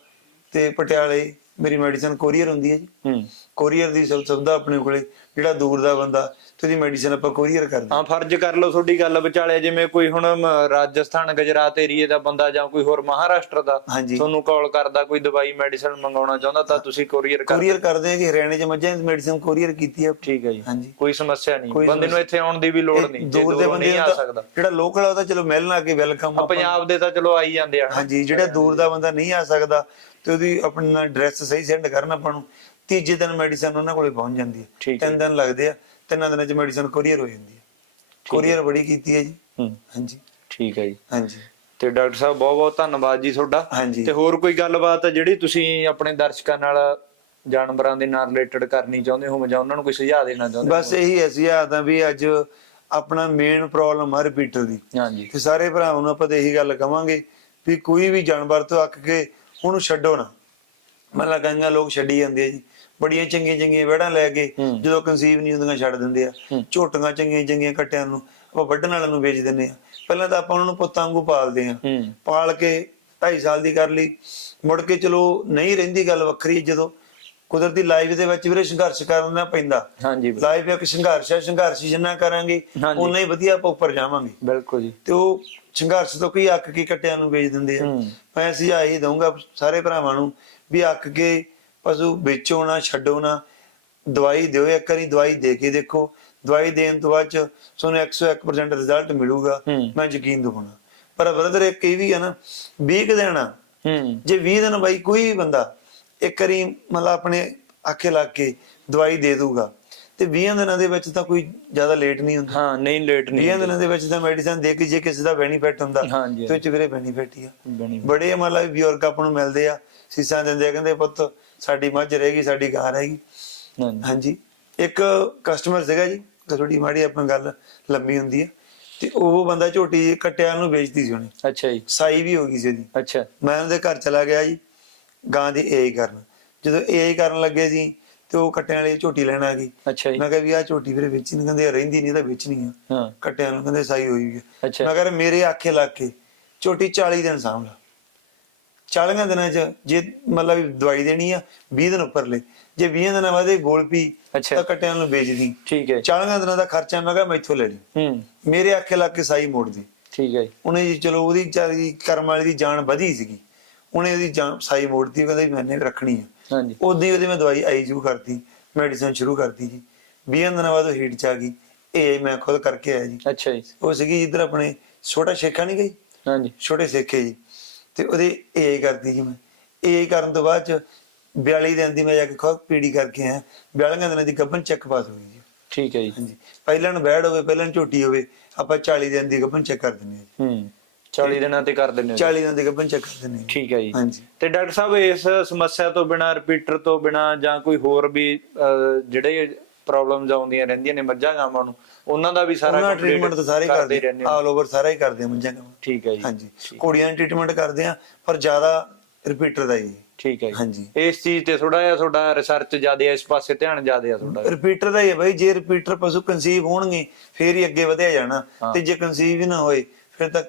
ਤੇ ਪਟਿਆਲੇ ਮੇਰੀ ਮੈਡੀਸਨ ਕੋਰੀਅਰ ਹੁੰਦੀ ਹੈ ਜੀ। ਹੂੰ। ਕੋਰੀਅਰ ਦੀ ਸਭ ਸੁਵਿਧਾ ਆਪਣੇ ਕੋਲੇ ਜਿਹੜਾ ਦੂਰ ਦਾ ਬੰਦਾ ਤੇ ਉਹਦੀ ਮੈਡੀਸਨ ਆਪਾਂ ਕੋਰੀਅਰ ਕਰਦੇ ਹਾਂ। ਫਰਜ਼ ਕਰ ਲਓ ਤੁਹਾਡੀ ਗੱਲ ਵਿਚਾਲੇ ਜਿਵੇਂ ਕੋਈ ਹੁਣ ਰਾਜਸਥਾਨ ਗੁਜਰਾਤ ਏਰੀਏ ਦਾ ਬੰਦਾ ਜਾਂ ਕੋਈ ਹੋਰ ਮਹਾਰਾਸ਼ਟਰ ਦਾ ਤੁਹਾਨੂੰ ਕਾਲ ਕਰਦਾ ਕੋਈ ਦਵਾਈ ਮੈਡੀਸਨ ਮੰਗਾਉਣਾ ਚਾਹੁੰਦਾ ਤਾਂ ਤੁਸੀਂ ਕੋਰੀਅਰ ਕਰ ਕੋਰੀਅਰ ਕਰਦੇ ਆ ਕਿ ਹਰਿਆਣੇ ਚ ਮੱਝਾਂ ਦੀ ਮੈਡੀਸਨ ਕੋਰੀਅਰ ਕੀਤੀ ਆ। ਠੀਕ ਹੈ ਜੀ। ਕੋਈ ਸਮੱਸਿਆ ਨਹੀਂ। ਬੰਦੇ ਨੂੰ ਇੱਥੇ ਆਉਣ ਦੀ ਵੀ ਲੋੜ ਨਹੀਂ ਜੇ ਦੂਰ ਦੇ ਬੰਦੇ ਆ ਸਕਦਾ। ਜਿਹੜਾ ਲੋਕਲ ਆ ਉਹ ਤਾਂ ਚਲੋ ਮਿਲਣ ਆ ਕੇ ਵੈਲਕਮ ਆ ਪੰਜਾਬ ਦੇ ਤਾਂ ਚਲੋ ਆਈ ਜਾਂਦੇ ਆ। ਹਾਂਜੀ ਜਿਹੜਾ ਦੂਰ ਦਾ ਬੰਦਾ ਨਹੀਂ ਆ ਸਕਦਾ ਤੇ ਉਹਦੀ ਆਪਣਾ ਐਡਰੈਸ ਸਹੀ ਸੈਂਡ ਕਰਨ ਆਪਾਂ ਨੂੰ। ਤੀਜੇ ਦਿਨ ਮੈਡੀਸਨ ਉਹਨਾਂ ਕੋਲੇ ਪਹੁੰਚ ਜਾਂਦੀ ਹੈ। ਤਿੰਨ ਦਿਨ ਲੱਗਦੇ ਆ ਤਿੰਨਾਂ ਦਿਨਾਂ ਚ ਮੈਡੀਸਨ ਕੋਰੀਅਰ ਹੋ ਜਾਂਦੀ ਹੈ। ਕੋਰੀਅਰ ਬੜੀ ਕੀਤੀ ਹੈ ਜੀ। ਹਾਂਜੀ। ਠੀਕ ਹੈ ਜੀ। ਹਾਂਜੀ। ਤੇ ਡਾਕਟਰ ਸਾਹਿਬ ਬਹੁਤ ਬਹੁਤ ਧੰਨਵਾਦ ਜੀ ਤੁਹਾਡਾ। ਤੇ ਹੋਰ ਕੋਈ ਗੱਲਬਾਤ ਜਿਹੜੀ ਤੁਸੀਂ ਆਪਣੇ ਦਰਸ਼ਕਾਂ ਨਾਲ ਜਾਨਵਰਾਂ ਦੇ ਨਾਲ ਰਿਲੇਟਡ ਕਰਨੀ ਚਾਹੁੰਦੇ ਹੋ ਜਾਂ ਉਹਨਾਂ ਨੂੰ ਕੋਈ ਸੁਝਾਅ ਦੇਣਾ ਚਾਹੁੰਦੇ ਹੋ? ਬਸ ਇਹੀ ਅਸੀਂ ਆਦਾ ਵੀ ਅੱਜ ਆਪਣਾ ਮੇਨ ਪ੍ਰੋਬਲਮ ਹੈ ਰਿਪੀਟਰ ਦੀ। ਹਾਂਜੀ। ਤੇ ਸਾਰੇ ਭਰਾਵਾਂ ਨੂੰ ਆਪਾਂ ਤਾਂ ਇਹੀ ਗੱਲ ਕਵਾਂਗੇ ਵੀ ਕੋਈ ਵੀ ਜਾਨਵਰ ਤੋਂ ਅੱਕ ਕੇ ਉਹਨੂੰ ਛੱਡੋ ਨਾ। ਮਤਲਬ ਕਈਆਂ ਲੋਕ ਛੱਡੀ ਜਾਂਦੇ ਆ ਜੀ। ਬੜੀਆਂ ਚੰਗੀਆਂ ਚੰਗੀਆਂ ਵੜਾਂ ਲੈ ਕੇ। ਜਦੋਂ ਕਨਸੀਵ ਨਹੀਂ ਹੁੰਦੀਆਂ ਛੱਡ ਦਿੰਦੇ ਆ। ਝੋਟੀਆਂ ਚੰਗੀਆਂ ਚੰਗੀਆਂ ਕੱਟਿਆਂ ਨੂੰ ਆਪਾਂ ਵੱਢਣ ਵਾਲਿਆਂ ਨੂੰ ਵੇਚ ਦਿੰਦੇ ਆ। ਪਹਿਲਾਂ ਤਾਂ ਆਪਾਂ ਉਹਨਾਂ ਨੂੰ ਪੁੱਤਾਂ ਵਾਂਗੂ ਪਾਲਦੇ ਆ। ਪਾਲ ਕੇ 2.5 ਸਾਲ ਦੀ ਕਰ ਲਈ। ਮੁੜ ਕੇ ਚਲੋ ਨਹੀਂ ਰਹਿੰਦੀ ਗੱਲ ਵੱਖਰੀ ਜਦੋਂ ਕੁਦਰਤੀ ਲਾਈਫ ਦੇ ਵਿੱਚ ਵੀਰੇ ਸੰਘਰਸ਼ ਕਰਨਾ ਪੈਂਦਾ। ਹਾਂਜੀ। ਲਾਈਫ ਇੱਕ ਸੰਘਰਸ਼ ਹੈ ਸੰਘਰਸ਼ ਜਿੰਨਾ ਕਰਾਂਗੇ। ਉਨਾ ਹੀ ਵਧੀਆ ਆਪਾਂ ਉੱਪਰ ਜਾਵਾਂਗੇ। ਬਿਲਕੁਲ ਜੀ। ਤੇ ਉਹ ਸੰਘਰਸ਼ ਤੋਂ ਕੋਈ ਅੱਕ ਕੇ ਕੱਟਿਆਂ ਨੂੰ ਵੇਚ ਦਿੰਦੇ ਆ। ਮੈਂ ਸੁਝਾਅ ਹੀ ਦਊਂਗਾ ਸਾਰੇ ਭਰਾਵਾਂ ਨੂੰ ਵੀ ਅੱਕ ਕੇ ਪਸ਼ੂ ਵੇਚੋ ਨਾ ਛੱਡੋ ਨਾ। ਦਵਾਈ ਦਿਓ ਇੱਕ ਵਾਰੀ ਦਵਾਈ ਦੇ ਕੇ ਦੇਖੋ। ਦਵਾਈ ਦੇਣ ਤੋਂ ਬਾਅਦ ਚ ਤੁਹਾਨੂੰ 101% ਰਿਜ਼ਲਟ ਮਿਲੂਗਾ। ਮੈਂ ਯਕੀਨ ਦਵਾਉਣਾ ਪਰ ਬ੍ਰਦਰ ਇੱਕ ਇਹ ਵੀ ਹੈ ਨਾ 20 ਕੁ ਹੂੰ। ਜੇ 20 ਦਿਨ ਬਾਈ ਕੋਈ ਵੀ ਬੰਦਾ ਇੱਕ ਵਾਰੀ ਮਤਲਬ ਆਪਣੇ ਆਖੇ ਲੱਗ ਕੇ ਦਵਾਈ ਦੇ ਦੂਗਾ ਤੇ 20 ਦਿਨਾਂ ਦੇ ਵਿੱਚ ਤਾਂ ਕੋਈ ਜ਼ਿਆਦਾ ਲੇਟ ਨਹੀਂ ਹੁੰਦਾ। ਹਾਂ ਨਹੀਂ ਲੇਟ ਨਹੀਂ 20 ਦਿਨਾਂ ਦੇ ਵਿੱਚ ਤਾਂ ਮੈਡੀਸਨ ਦੇ ਕੇ ਜੇ ਕਿਸੇ ਦਾ ਬੈਨੀਫਿਟ ਹੁੰਦਾ। ਤੇ ਉਹ ਚ ਵੀਰੇ ਬੈਨੀਫਿਟ ਹੀ ਆ। ਬੜੇ ਮਤਲਬ ਬਜ਼ੁਰਗ ਆਪਾਂ ਨੂੰ ਮਿਲਦੇ ਆ ਸੀਸਾਂ ਦਿੰਦੇ ਆ ਕਹਿੰਦੇ ਪੁੱਤ ਸਾਡੀ ਮੱਝ ਰਹੇਗੀ ਸਾਡੀ ਗਾਂ ਰਹੇਗੀ ਹਾਂਜੀ। ਇੱਕ ਕਸਟਮਰ ਸੀਗਾ ਜੀ ਥੋੜੀ ਮਾੜੀ ਆਪਣੀ ਗੱਲ ਲੰਮੀ ਹੁੰਦੀ ਆ। ਤੇ ਉਹ ਬੰਦਾ ਝੋਟੀ ਕੱਟਿਆਂ ਨੂੰ ਵੇਚਦੀ ਸੀ ਉਹਨੇ। ਅੱਛਾ ਜੀ। ਸਾਈ ਵੀ ਹੋ ਗਈ ਸੀ ਉਹਦੀ। ਅੱਛਾ। ਮੈਂ ਉਹਦੇ ਘਰ ਚਲਾ ਗਿਆ ਜੀ ਗਾਂ ਦੀ ਏਆਈ ਕਰਨ। ਜਦੋਂ ਏਆਈ ਕਰਨ ਲੱਗੇ ਸੀ ਤੇ ਉਹ ਕੱਟਿਆਂ ਵਾਲੀ ਝੋਟੀ ਲੈਣ ਆ ਗਈ। ਅੱਛਾ ਜੀ। ਮੈਂ ਕਿਹਾ ਵੀ ਆ ਝੋਟੀ ਵੀਰੇ ਵੇਚੀ ਨਹੀਂ ਕਹਿੰਦੇ ਰਹਿੰਦੀ ਨਹੀਂ ਤਾਂ ਵੇਚਣੀ ਆ। ਹਾਂ। ਕੱਟਿਆਂ ਨੂੰ ਕਹਿੰਦੇ ਸਾਈ ਹੋਈ ਹੋਈ ਹੈ ਅੱਛਾ। ਮੈਂ ਕਿਹਾ ਮੇਰੇ ਆਖੇ ਲੱਗ ਕੇ ਝੋਟੀ 40 ਦਿਨ ਸਾਂਭ ਲਾ। 40 ਦਿਨਾਂ ਚ ਜੇ ਮਤਲਬ ਵੀ ਦਵਾਈ ਦੇਣੀ ਆ 20 ਦਿਨ ਉੱਪਰ ਲੈ। ਜੇ 20 ਦਿਨਾਂ ਬਾਅਦ ਇਹ ਗੋਲ ਪੀ ਅੱਛਾ। ਤਾਂ ਕੱਟਿਆਂ ਨੂੰ ਵੇਚਦੀ ਠੀਕ ਹੈ। 40 ਦਿਨਾਂ ਦਾ ਖਰਚਾ ਮੈਂ ਕਿਹਾ ਮੈਥੋਂ ਲੈ ਲਈ। ਹੂੰ। ਮੇਰੇ ਆਖੇ ਲੱਗ ਕੇ ਸਾਈ ਮੋੜਦੀ ਠੀਕ ਹੈ ਜੀ। ਉਹਨੇ ਜੀ ਚਲੋ ਉਹਦੀ ਵਿਚਾਰੀ ਕਰਮ ਵਾਲੀ ਦੀ ਜਾਨ ਵਧੀ ਸੀਗੀ। ਉਹਨੇ ਉਹਦੀ ਜਾਨ ਸਾਈ ਮੋੜਤੀ ਉਹ ਕਹਿੰਦਾ ਵੀ ਮੈਨੇ ਰੱਖਣੀ ਆ। ਹਾਂਜੀ। ਉਦੋਂ ਹੀ ਉਹਦੇ ਮੈਂ ਦਵਾਈ ਆਈ ਸ਼ੁਰੂ ਕਰਤੀ ਮੈਡੀਸਨ ਸ਼ੁਰੂ ਕਰਤੀ ਜੀ। 20 ਦਿਨਾਂ ਬਾਅਦ ਉਹ ਹੀਟ ਚ ਆ ਗਈ। ਇਹ ਮੈਂ ਖੁਦ ਕਰਕੇ ਆਇਆ ਜੀ। ਅੱਛਾ ਜੀ। ਉਹ ਸੀਗੀ ਇੱਧਰ ਆਪਣੇ ਛੋਟਾ ਸ਼ੇਖਾ ਨਹੀਂ ਗਈ? ਹਾਂਜੀ। ਛੋਟੇ ਸੇਖੇ ਜੀ। ਤੇ ਉਹਦੇ ਏ ਕਰਦੀ ਜੀ ਮੈਂ। ਏ ਕਰਨ ਤੋਂ ਬਾਅਦ ਚ 42 ਦਿਨ ਦੀ ਮੈਂ ਜਾ ਕੇ ਖੁਦ ਪੀੜੀ ਕਰਕੇ ਆਇਆ। 42 ਦਿਨਾਂ ਦੀ ਗੱਭਨ ਚੈੱਕ ਪਾਸ ਹੋ ਗਈ ਜੀ। ਠੀਕ ਹੈ ਜੀ। ਹਾਂਜੀ। ਪਹਿਲਾਂ ਨੂੰ ਬੈੜ ਹੋਵੇ ਪਹਿਲਾਂ ਨੂੰ ਝੋਟੀ ਹੋਵੇ ਆਪਾਂ 40 ਦਿਨ ਦੀ ਗੱਭਨ ਚੈੱਕ ਕਰ ਦਿੰਦੇ ਹਾਂ ਜੀ। ਹੂੰ। 40 ਦਿਨਾਂ ਤੇ ਕਰ ਦਿੰਦੇ ਹੋ ਜੀ। 40 ਦਿਨ ਦੀ ਗੱਭਨ ਚੈੱਕ ਕਰ ਦਿੰਦੇ ਹਾਂ ਜੀ। ਠੀਕ ਹੈ ਜੀ। ਹਾਂਜੀ। ਤੇ ਡਾਕਟਰ ਸਾਹਿਬ ਇਸ ਸਮੱਸਿਆ ਤੋਂ ਬਿਨਾ ਰਿਪੀਟਰ ਤੋਂ ਬਿਨਾ ਜਾਂ ਕੋਈ ਹੋਰ ਵੀ ਜਿਹੜੇ ਪ੍ਰੋਬਲਮਸ ਆਉਂਦੀਆਂ ਰਹਿੰਦੀਆਂ ਨੇ ਮੱਝਾਂ ਗਾਵਾਂ ਨੂੰ ਉਹਨਾਂ ਦਾ ਵੀ ਸਾਰਾ ਉਹਨਾਂ ਟ੍ਰੀਟਮੈਂਟ ਤਾਂ ਸਾਰੇ ਕਰਦੇ। ਆਲ ਓਵਰ ਸਾਰਾ ਹੀ। ਕਰਦੇ ਆ ਮੰਜਾਂ ਕੰਮ। ਠੀਕ ਹੈ ਜੀ। ਹਾਂਜੀ। ਕੁੜੀਆਂ ਦੀ ਟ੍ਰੀਟਮੈਂਟ ਕਰਦੇ ਆ ਪਰ ਜ਼ਿਆਦਾ ਰਿਪੀਟਰ ਦਾ ਹੀ। ਠੀਕ ਹੈ ਜੀ। ਹਾਂਜੀ। ਇਸ ਚੀਜ਼ ਤੇ ਥੋੜਾ ਜਿਹਾ ਤੁਹਾਡਾ ਰਿਸਰਚ ਜ਼ਿਆਦਾ ਹੈ ਇਸ ਪਾਸੇ ਧਿਆਨ ਜ਼ਿਆਦਾ ਹੈ ਤੁਹਾਡਾ। ਰਿਪੀਟਰ ਦਾ ਹੀ ਹੈ ਬਾਈ ਜੇ ਰਿਪੀਟਰ ਪਸ਼ੂ ਕਨਸੀਵ ਹੋਣਗੇ ਫੇਰ ਹੀ ਅੱਗੇ ਵਧਿਆ ਜਾਣਾ। ਤੇ ਜੇ ਕਨਸੀਵ ਹੀ ਨਾ ਹੋਏ ਫਿਰ ਤਾਂ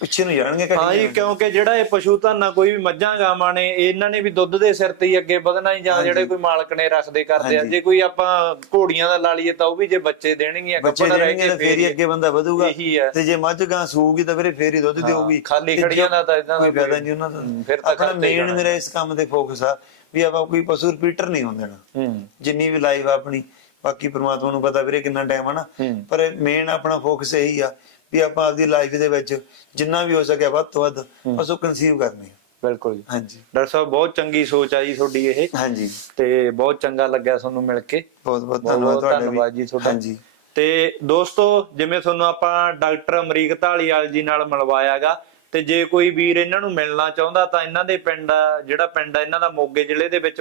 ਪਿੱਛੇ ਨੂੰ ਜਾਣਗੇ ਹਾਂ ਜੀ। ਕਿਉਂਕਿ ਜਿਹੜਾ ਇਹ ਪਸ਼ੂ ਧਾਨਾ ਕੋਈ ਵੀ ਮੱਝਾਂ ਗਾਵਾਂ ਨੇ ਇਹਨਾਂ ਨੇ ਵੀ ਦੁੱਧ ਦੇ ਸਿਰ ਤੇ ਹੀ ਅੱਗੇ ਵਧਣਾ ਹੀ ਜਾਂ ਜਿਹੜੇ ਕੋਈ ਮਾਲਕ ਨੇ ਰੱਖਦੇ ਕਰਦੇ ਆ। ਜੇ ਕੋਈ ਆਪਾਂ ਘੋੜੀਆਂ ਦਾ ਲਾ ਲਈਏ ਤਾਂ ਉਹ ਵੀ ਜੇ ਬੱਚੇ ਦੇਣਗੀਆਂ ਬੱਚੇ ਦੇਣਗੇ ਫੇਰ ਹੀ ਅੱਗੇ ਬੰਦਾ ਵਧੂਗਾ। ਤੇ ਜੇ ਮੱਝ ਗਾਂ ਸੂਗੀ ਤਾਂ ਫਿਰ ਫੇਰ ਹੀ ਦੁੱਧ ਦੇਊਗੀ। ਖਾਲੀ ਖੜੀਆਂ ਦਾ ਤਾਂ ਇਦਾਂ ਕੋਈ ਫਾਇਦਾ ਨਹੀਂ ਉਹਨਾਂ ਦਾ। ਫਿਰ ਤਾਂ ਆਪਣਾ ਮੇਨ। ਮੇਰਾ ਇਸ ਕੰਮ ਤੇ ਫੋਕਸ ਆ ਵੀ ਆਪਾਂ ਕੋਈ ਪਸ਼ੂ ਰਿਪੀਟਰ ਨਹੀਂ ਹੋਣ ਦੇਣਾ ਜਿੰਨੀ ਵੀ ਲਾਈਵ ਆਪਣੀ ਬਾਕੀ ਪ੍ਰਮਾਤਮਾ ਨੂੰ ਪਤਾ ਵੀਰੇ ਕਿੰਨਾ ਟਾਈਮ ਆ ਨਾ। ਪਰ ਮੇਨ ਆਪਣਾ ਫੋਕਸ ਇਹੀ ਆ ਵੀ ਆਪਾਂ ਆਪਦੀ ਲਾਈਫ ਦੇ ਵਿੱਚ ਜਿੰਨਾ ਵੀ ਹੋ ਸਕਿਆ ਵੱਧ ਤੋਂ ਵੱਧ ਪਸ਼ੂ ਕਨਸੀਵ ਕਰਨੇ। ਬਿਲਕੁਲ ਜੀ। ਹਾਂਜੀ। ਡਾਕਟਰ ਸਾਹਿਬ ਬਹੁਤ ਚੰਗੀ ਸੋਚ ਆ ਜੀ ਤੁਹਾਡੀ ਇਹ। ਹਾਂਜੀ। ਤੇ ਬਹੁਤ ਚੰਗਾ ਲੱਗਿਆ ਤੁਹਾਨੂੰ ਮਿਲ ਕੇ। ਬਹੁਤ ਬਹੁਤ ਧੰਨਵਾਦ ਤੁਹਾਡਾ ਧੰਨਵਾਦ ਜੀ ਤੁਹਾਡਾ। ਹਾਂਜੀ। ਤੇ ਦੋਸਤੋ ਜਿਵੇਂ ਤੁਹਾਨੂੰ ਆਪਾਂ ਡਾਕਟਰ ਅਮਰੀਕ ਢਾਲੀਵਾਲ ਜੀ ਨਾਲ ਮਿਲਵਾਇਆਗਾ ਤੇ ਜੇ ਕੋਈ ਵੀਰ ਇਹਨਾਂ ਨੂੰ ਮਿਲਣਾ ਚਾਹੁੰਦਾ ਤਾਂ ਇਹਨਾਂ ਦੇ ਪਿੰਡ ਜਿਹੜਾ ਪਿੰਡ ਆ ਇਹਨਾਂ ਦਾ ਮੋਗੇ ਜ਼ਿਲ੍ਹੇ ਦੇ ਵਿੱਚ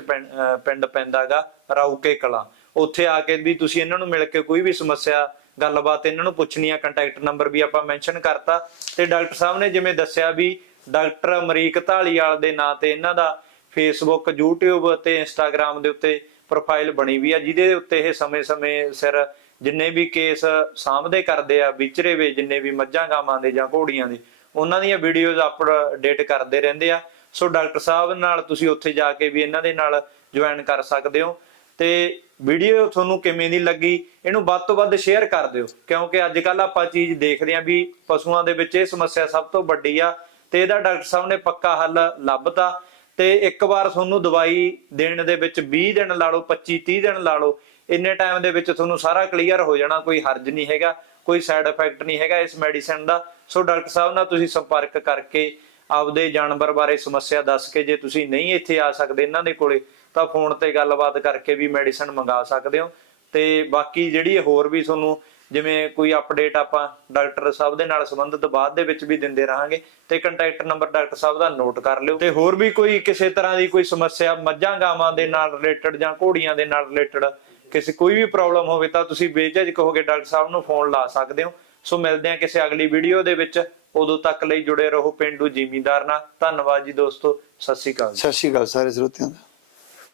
ਪਿੰਡ ਪੈਂਦਾਗਾ ਰਾਊਕੇ ਕਲਾ। ਉੱਥੇ ਆ ਕੇ ਵੀ ਤੁਸੀਂ ਇਹਨਾਂ ਨੂੰ ਮਿਲ ਕੇ ਕੋਈ ਵੀ ਸਮੱਸਿਆ ਗੱਲਬਾਤ ਇਹਨਾਂ ਨੂੰ ਪੁੱਛਣੀ ਆ ਕੰਟੈਕਟ ਨੰਬਰ ਵੀ ਆਪਾਂ ਮੈਂਸ਼ਨ ਕਰਤਾ। ਤੇ ਡਾਕਟਰ ਸਾਹਿਬ ਨੇ ਜਿਵੇਂ ਦੱਸਿਆ ਵੀ ਡਾਕਟਰ ਅਮਰੀਕ ਢਾਲੀਵਾਲ ਦੇ ਨਾਂ ਤੇ ਇਹਨਾਂ ਦਾ ਫੇਸਬੁੱਕ YouTube ਤੇ Instagram ਦੇ ਉੱਤੇ ਪ੍ਰੋਫਾਈਲ ਬਣੀ ਵੀ ਆ, ਜਿਹਦੇ ਉੱਤੇ ਇਹ ਸਮੇਂ-ਸਮੇਂ ਸਿਰ ਜਿੰਨੇ ਵੀ ਕੇਸ ਸਾਹਮਣੇ ਕਰਦੇ ਆ, ਵਿਚਰੇ ਵੇ ਜਿੰਨੇ ਵੀ ਮੱਝਾਂ, ਗਾਵਾਂ ਦੇ ਜਾਂ ਘੋੜੀਆਂ ਦੇ, ਉਹਨਾਂ ਦੀਆਂ ਵੀਡੀਓਜ਼ ਅਪਡੇਟ ਕਰਦੇ ਰਹਿੰਦੇ ਆ। ਸੋ ਡਾਕਟਰ ਸਾਹਿਬ ਨਾਲ ਤੁਸੀਂ ਉੱਥੇ ਜਾ ਕੇ ਵੀ ਇਹਨਾਂ ਦੇ ਨਾਲ ਜੁਆਇਨ ਕਰ ਸਕਦੇ ਹੋ। ਤੇ ਵੀਡੀਓ ਤੁਹਾਨੂੰ ਕਿਵੇਂ ਦੀ ਲੱਗੀ, ਇਹਨੂੰ ਵੱਧ ਤੋਂ ਵੱਧ ਸ਼ੇਅਰ ਕਰ ਦਿਓ। ਕਿਉਂਕਿ ਅੱਜ ਕੱਲ ਆਪਾਂ ਚੀਜ਼ ਦੇਖਦੇ ਆਂ ਵੀ ਪਸ਼ੂਆਂ ਦੇ ਵਿੱਚ ਇਹ ਸਮੱਸਿਆ ਸਭ ਤੋਂ ਵੱਡੀ ਆ ਤੇ ਇਹਦਾ ਡਾਕਟਰ ਸਾਹਿਬ ਨੇ ਪੱਕਾ ਹੱਲ ਲੱਭਤਾ। ਤੇ ਇੱਕ ਵਾਰ ਤੁਹਾਨੂੰ ਦਵਾਈ ਦੇਣ ਦੇ ਵਿੱਚ 20 ਦਿਨ ਲਾ ਲਓ 25 30 ਦਿਨ ਲਾ ਲਓ, ਇੰਨੇ ਟਾਈਮ ਦੇ ਵਿੱਚ ਤੁਹਾਨੂੰ ਸਾਰਾ ਕਲੀਅਰ ਹੋ ਜਾਣਾ, ਕੋਈ ਹਰਜ ਨਹੀਂ ਹੈਗਾ, ਕੋਈ ਸਾਈਡ ਇਫੈਕਟ ਨਹੀਂ ਹੈਗਾ ਇਸ ਮੈਡੀਸਨ ਦਾ। ਸੋ ਡਾਕਟਰ ਸਾਹਿਬ ਨਾਲ ਤੁਸੀਂ ਸੰਪਰਕ ਕਰਕੇ ਆਪਦੇ ਜਾਨਵਰ ਬਾਰੇ ਸਮੱਸਿਆ ਦੱਸ ਕੇ ਜੇ ਤੁਸੀਂ ਨਹੀਂ ਇੱਥੇ ਆ ਸਕਦੇ ਇਹਨਾਂ ਦੇ ਕੋਲੇ ਤਾਂ ਫੋਨ ਤੇ ਗੱਲਬਾਤ ਕਰਕੇ ਵੀ ਮੈਡੀਸਨ ਮੰਗਾ ਸਕਦੇ ਹੋ। ਤੇ ਬਾਕੀ ਜਿਹੜੀ ਹੋਰ ਵੀ ਤੁਹਾਨੂੰ ਜਿਵੇਂ ਕੋਈ ਅਪਡੇਟ ਆਪਾਂ ਡਾਕਟਰ ਸਾਹਿਬ ਦੇ ਨਾਲ ਸੰਬੰਧਿਤ ਬਾਅਦ ਦੇ ਵਿੱਚ ਵੀ ਦਿੰਦੇ ਰਹਾਂਗੇ, ਤੇ ਕੰਟੈਕਟ ਨੰਬਰ ਡਾਕਟਰ ਸਾਹਿਬ ਦਾ ਨੋਟ ਕਰ ਲਿਓ। ਤੇ ਹੋਰ ਵੀ ਕੋਈ ਕਿਸੇ ਤਰ੍ਹਾਂ ਦੀ ਕੋਈ ਸਮੱਸਿਆ ਮੱਝਾਂ ਗਾਵਾਂ ਦੇ ਨਾਲ ਰਿਲੇਟਡ ਜਾਂ ਘੋੜੀਆਂ ਦੇ ਨਾਲ ਰਿਲੇਟਡ ਕਿਸੇ ਕੋਈ ਵੀ ਪ੍ਰੋਬਲਮ ਹੋਵੇ ਤਾਂ ਤੁਸੀਂ ਬੇਝਿਜਕ ਹੋ ਕੇ ਡਾਕਟਰ ਸਾਹਿਬ ਨੂੰ ਫੋਨ ਲਾ ਸਕਦੇ ਹੋ। ਸੋ ਮਿਲਦੇ ਹਾਂ ਕਿਸੇ ਅਗਲੀ ਵੀਡੀਓ ਦੇ ਵਿੱਚ। ਉਦੋਂ ਤੱਕ ਲਈ ਜੁੜੇ ਰਹੋ ਪਿੰਡੂ ਜ਼ਿਮੀਂਦਾਰ ਨਾਲ। ਧੰਨਵਾਦ ਜੀ ਦੋਸਤੋ। ਸਤਿ ਸ਼੍ਰੀ ਅਕਾਲ ਸਤਿ ਸ਼੍ਰੀ ਅਕਾਲ ਸਾਰੇ ਸਰੋਤਿਆਂ ਦਾ।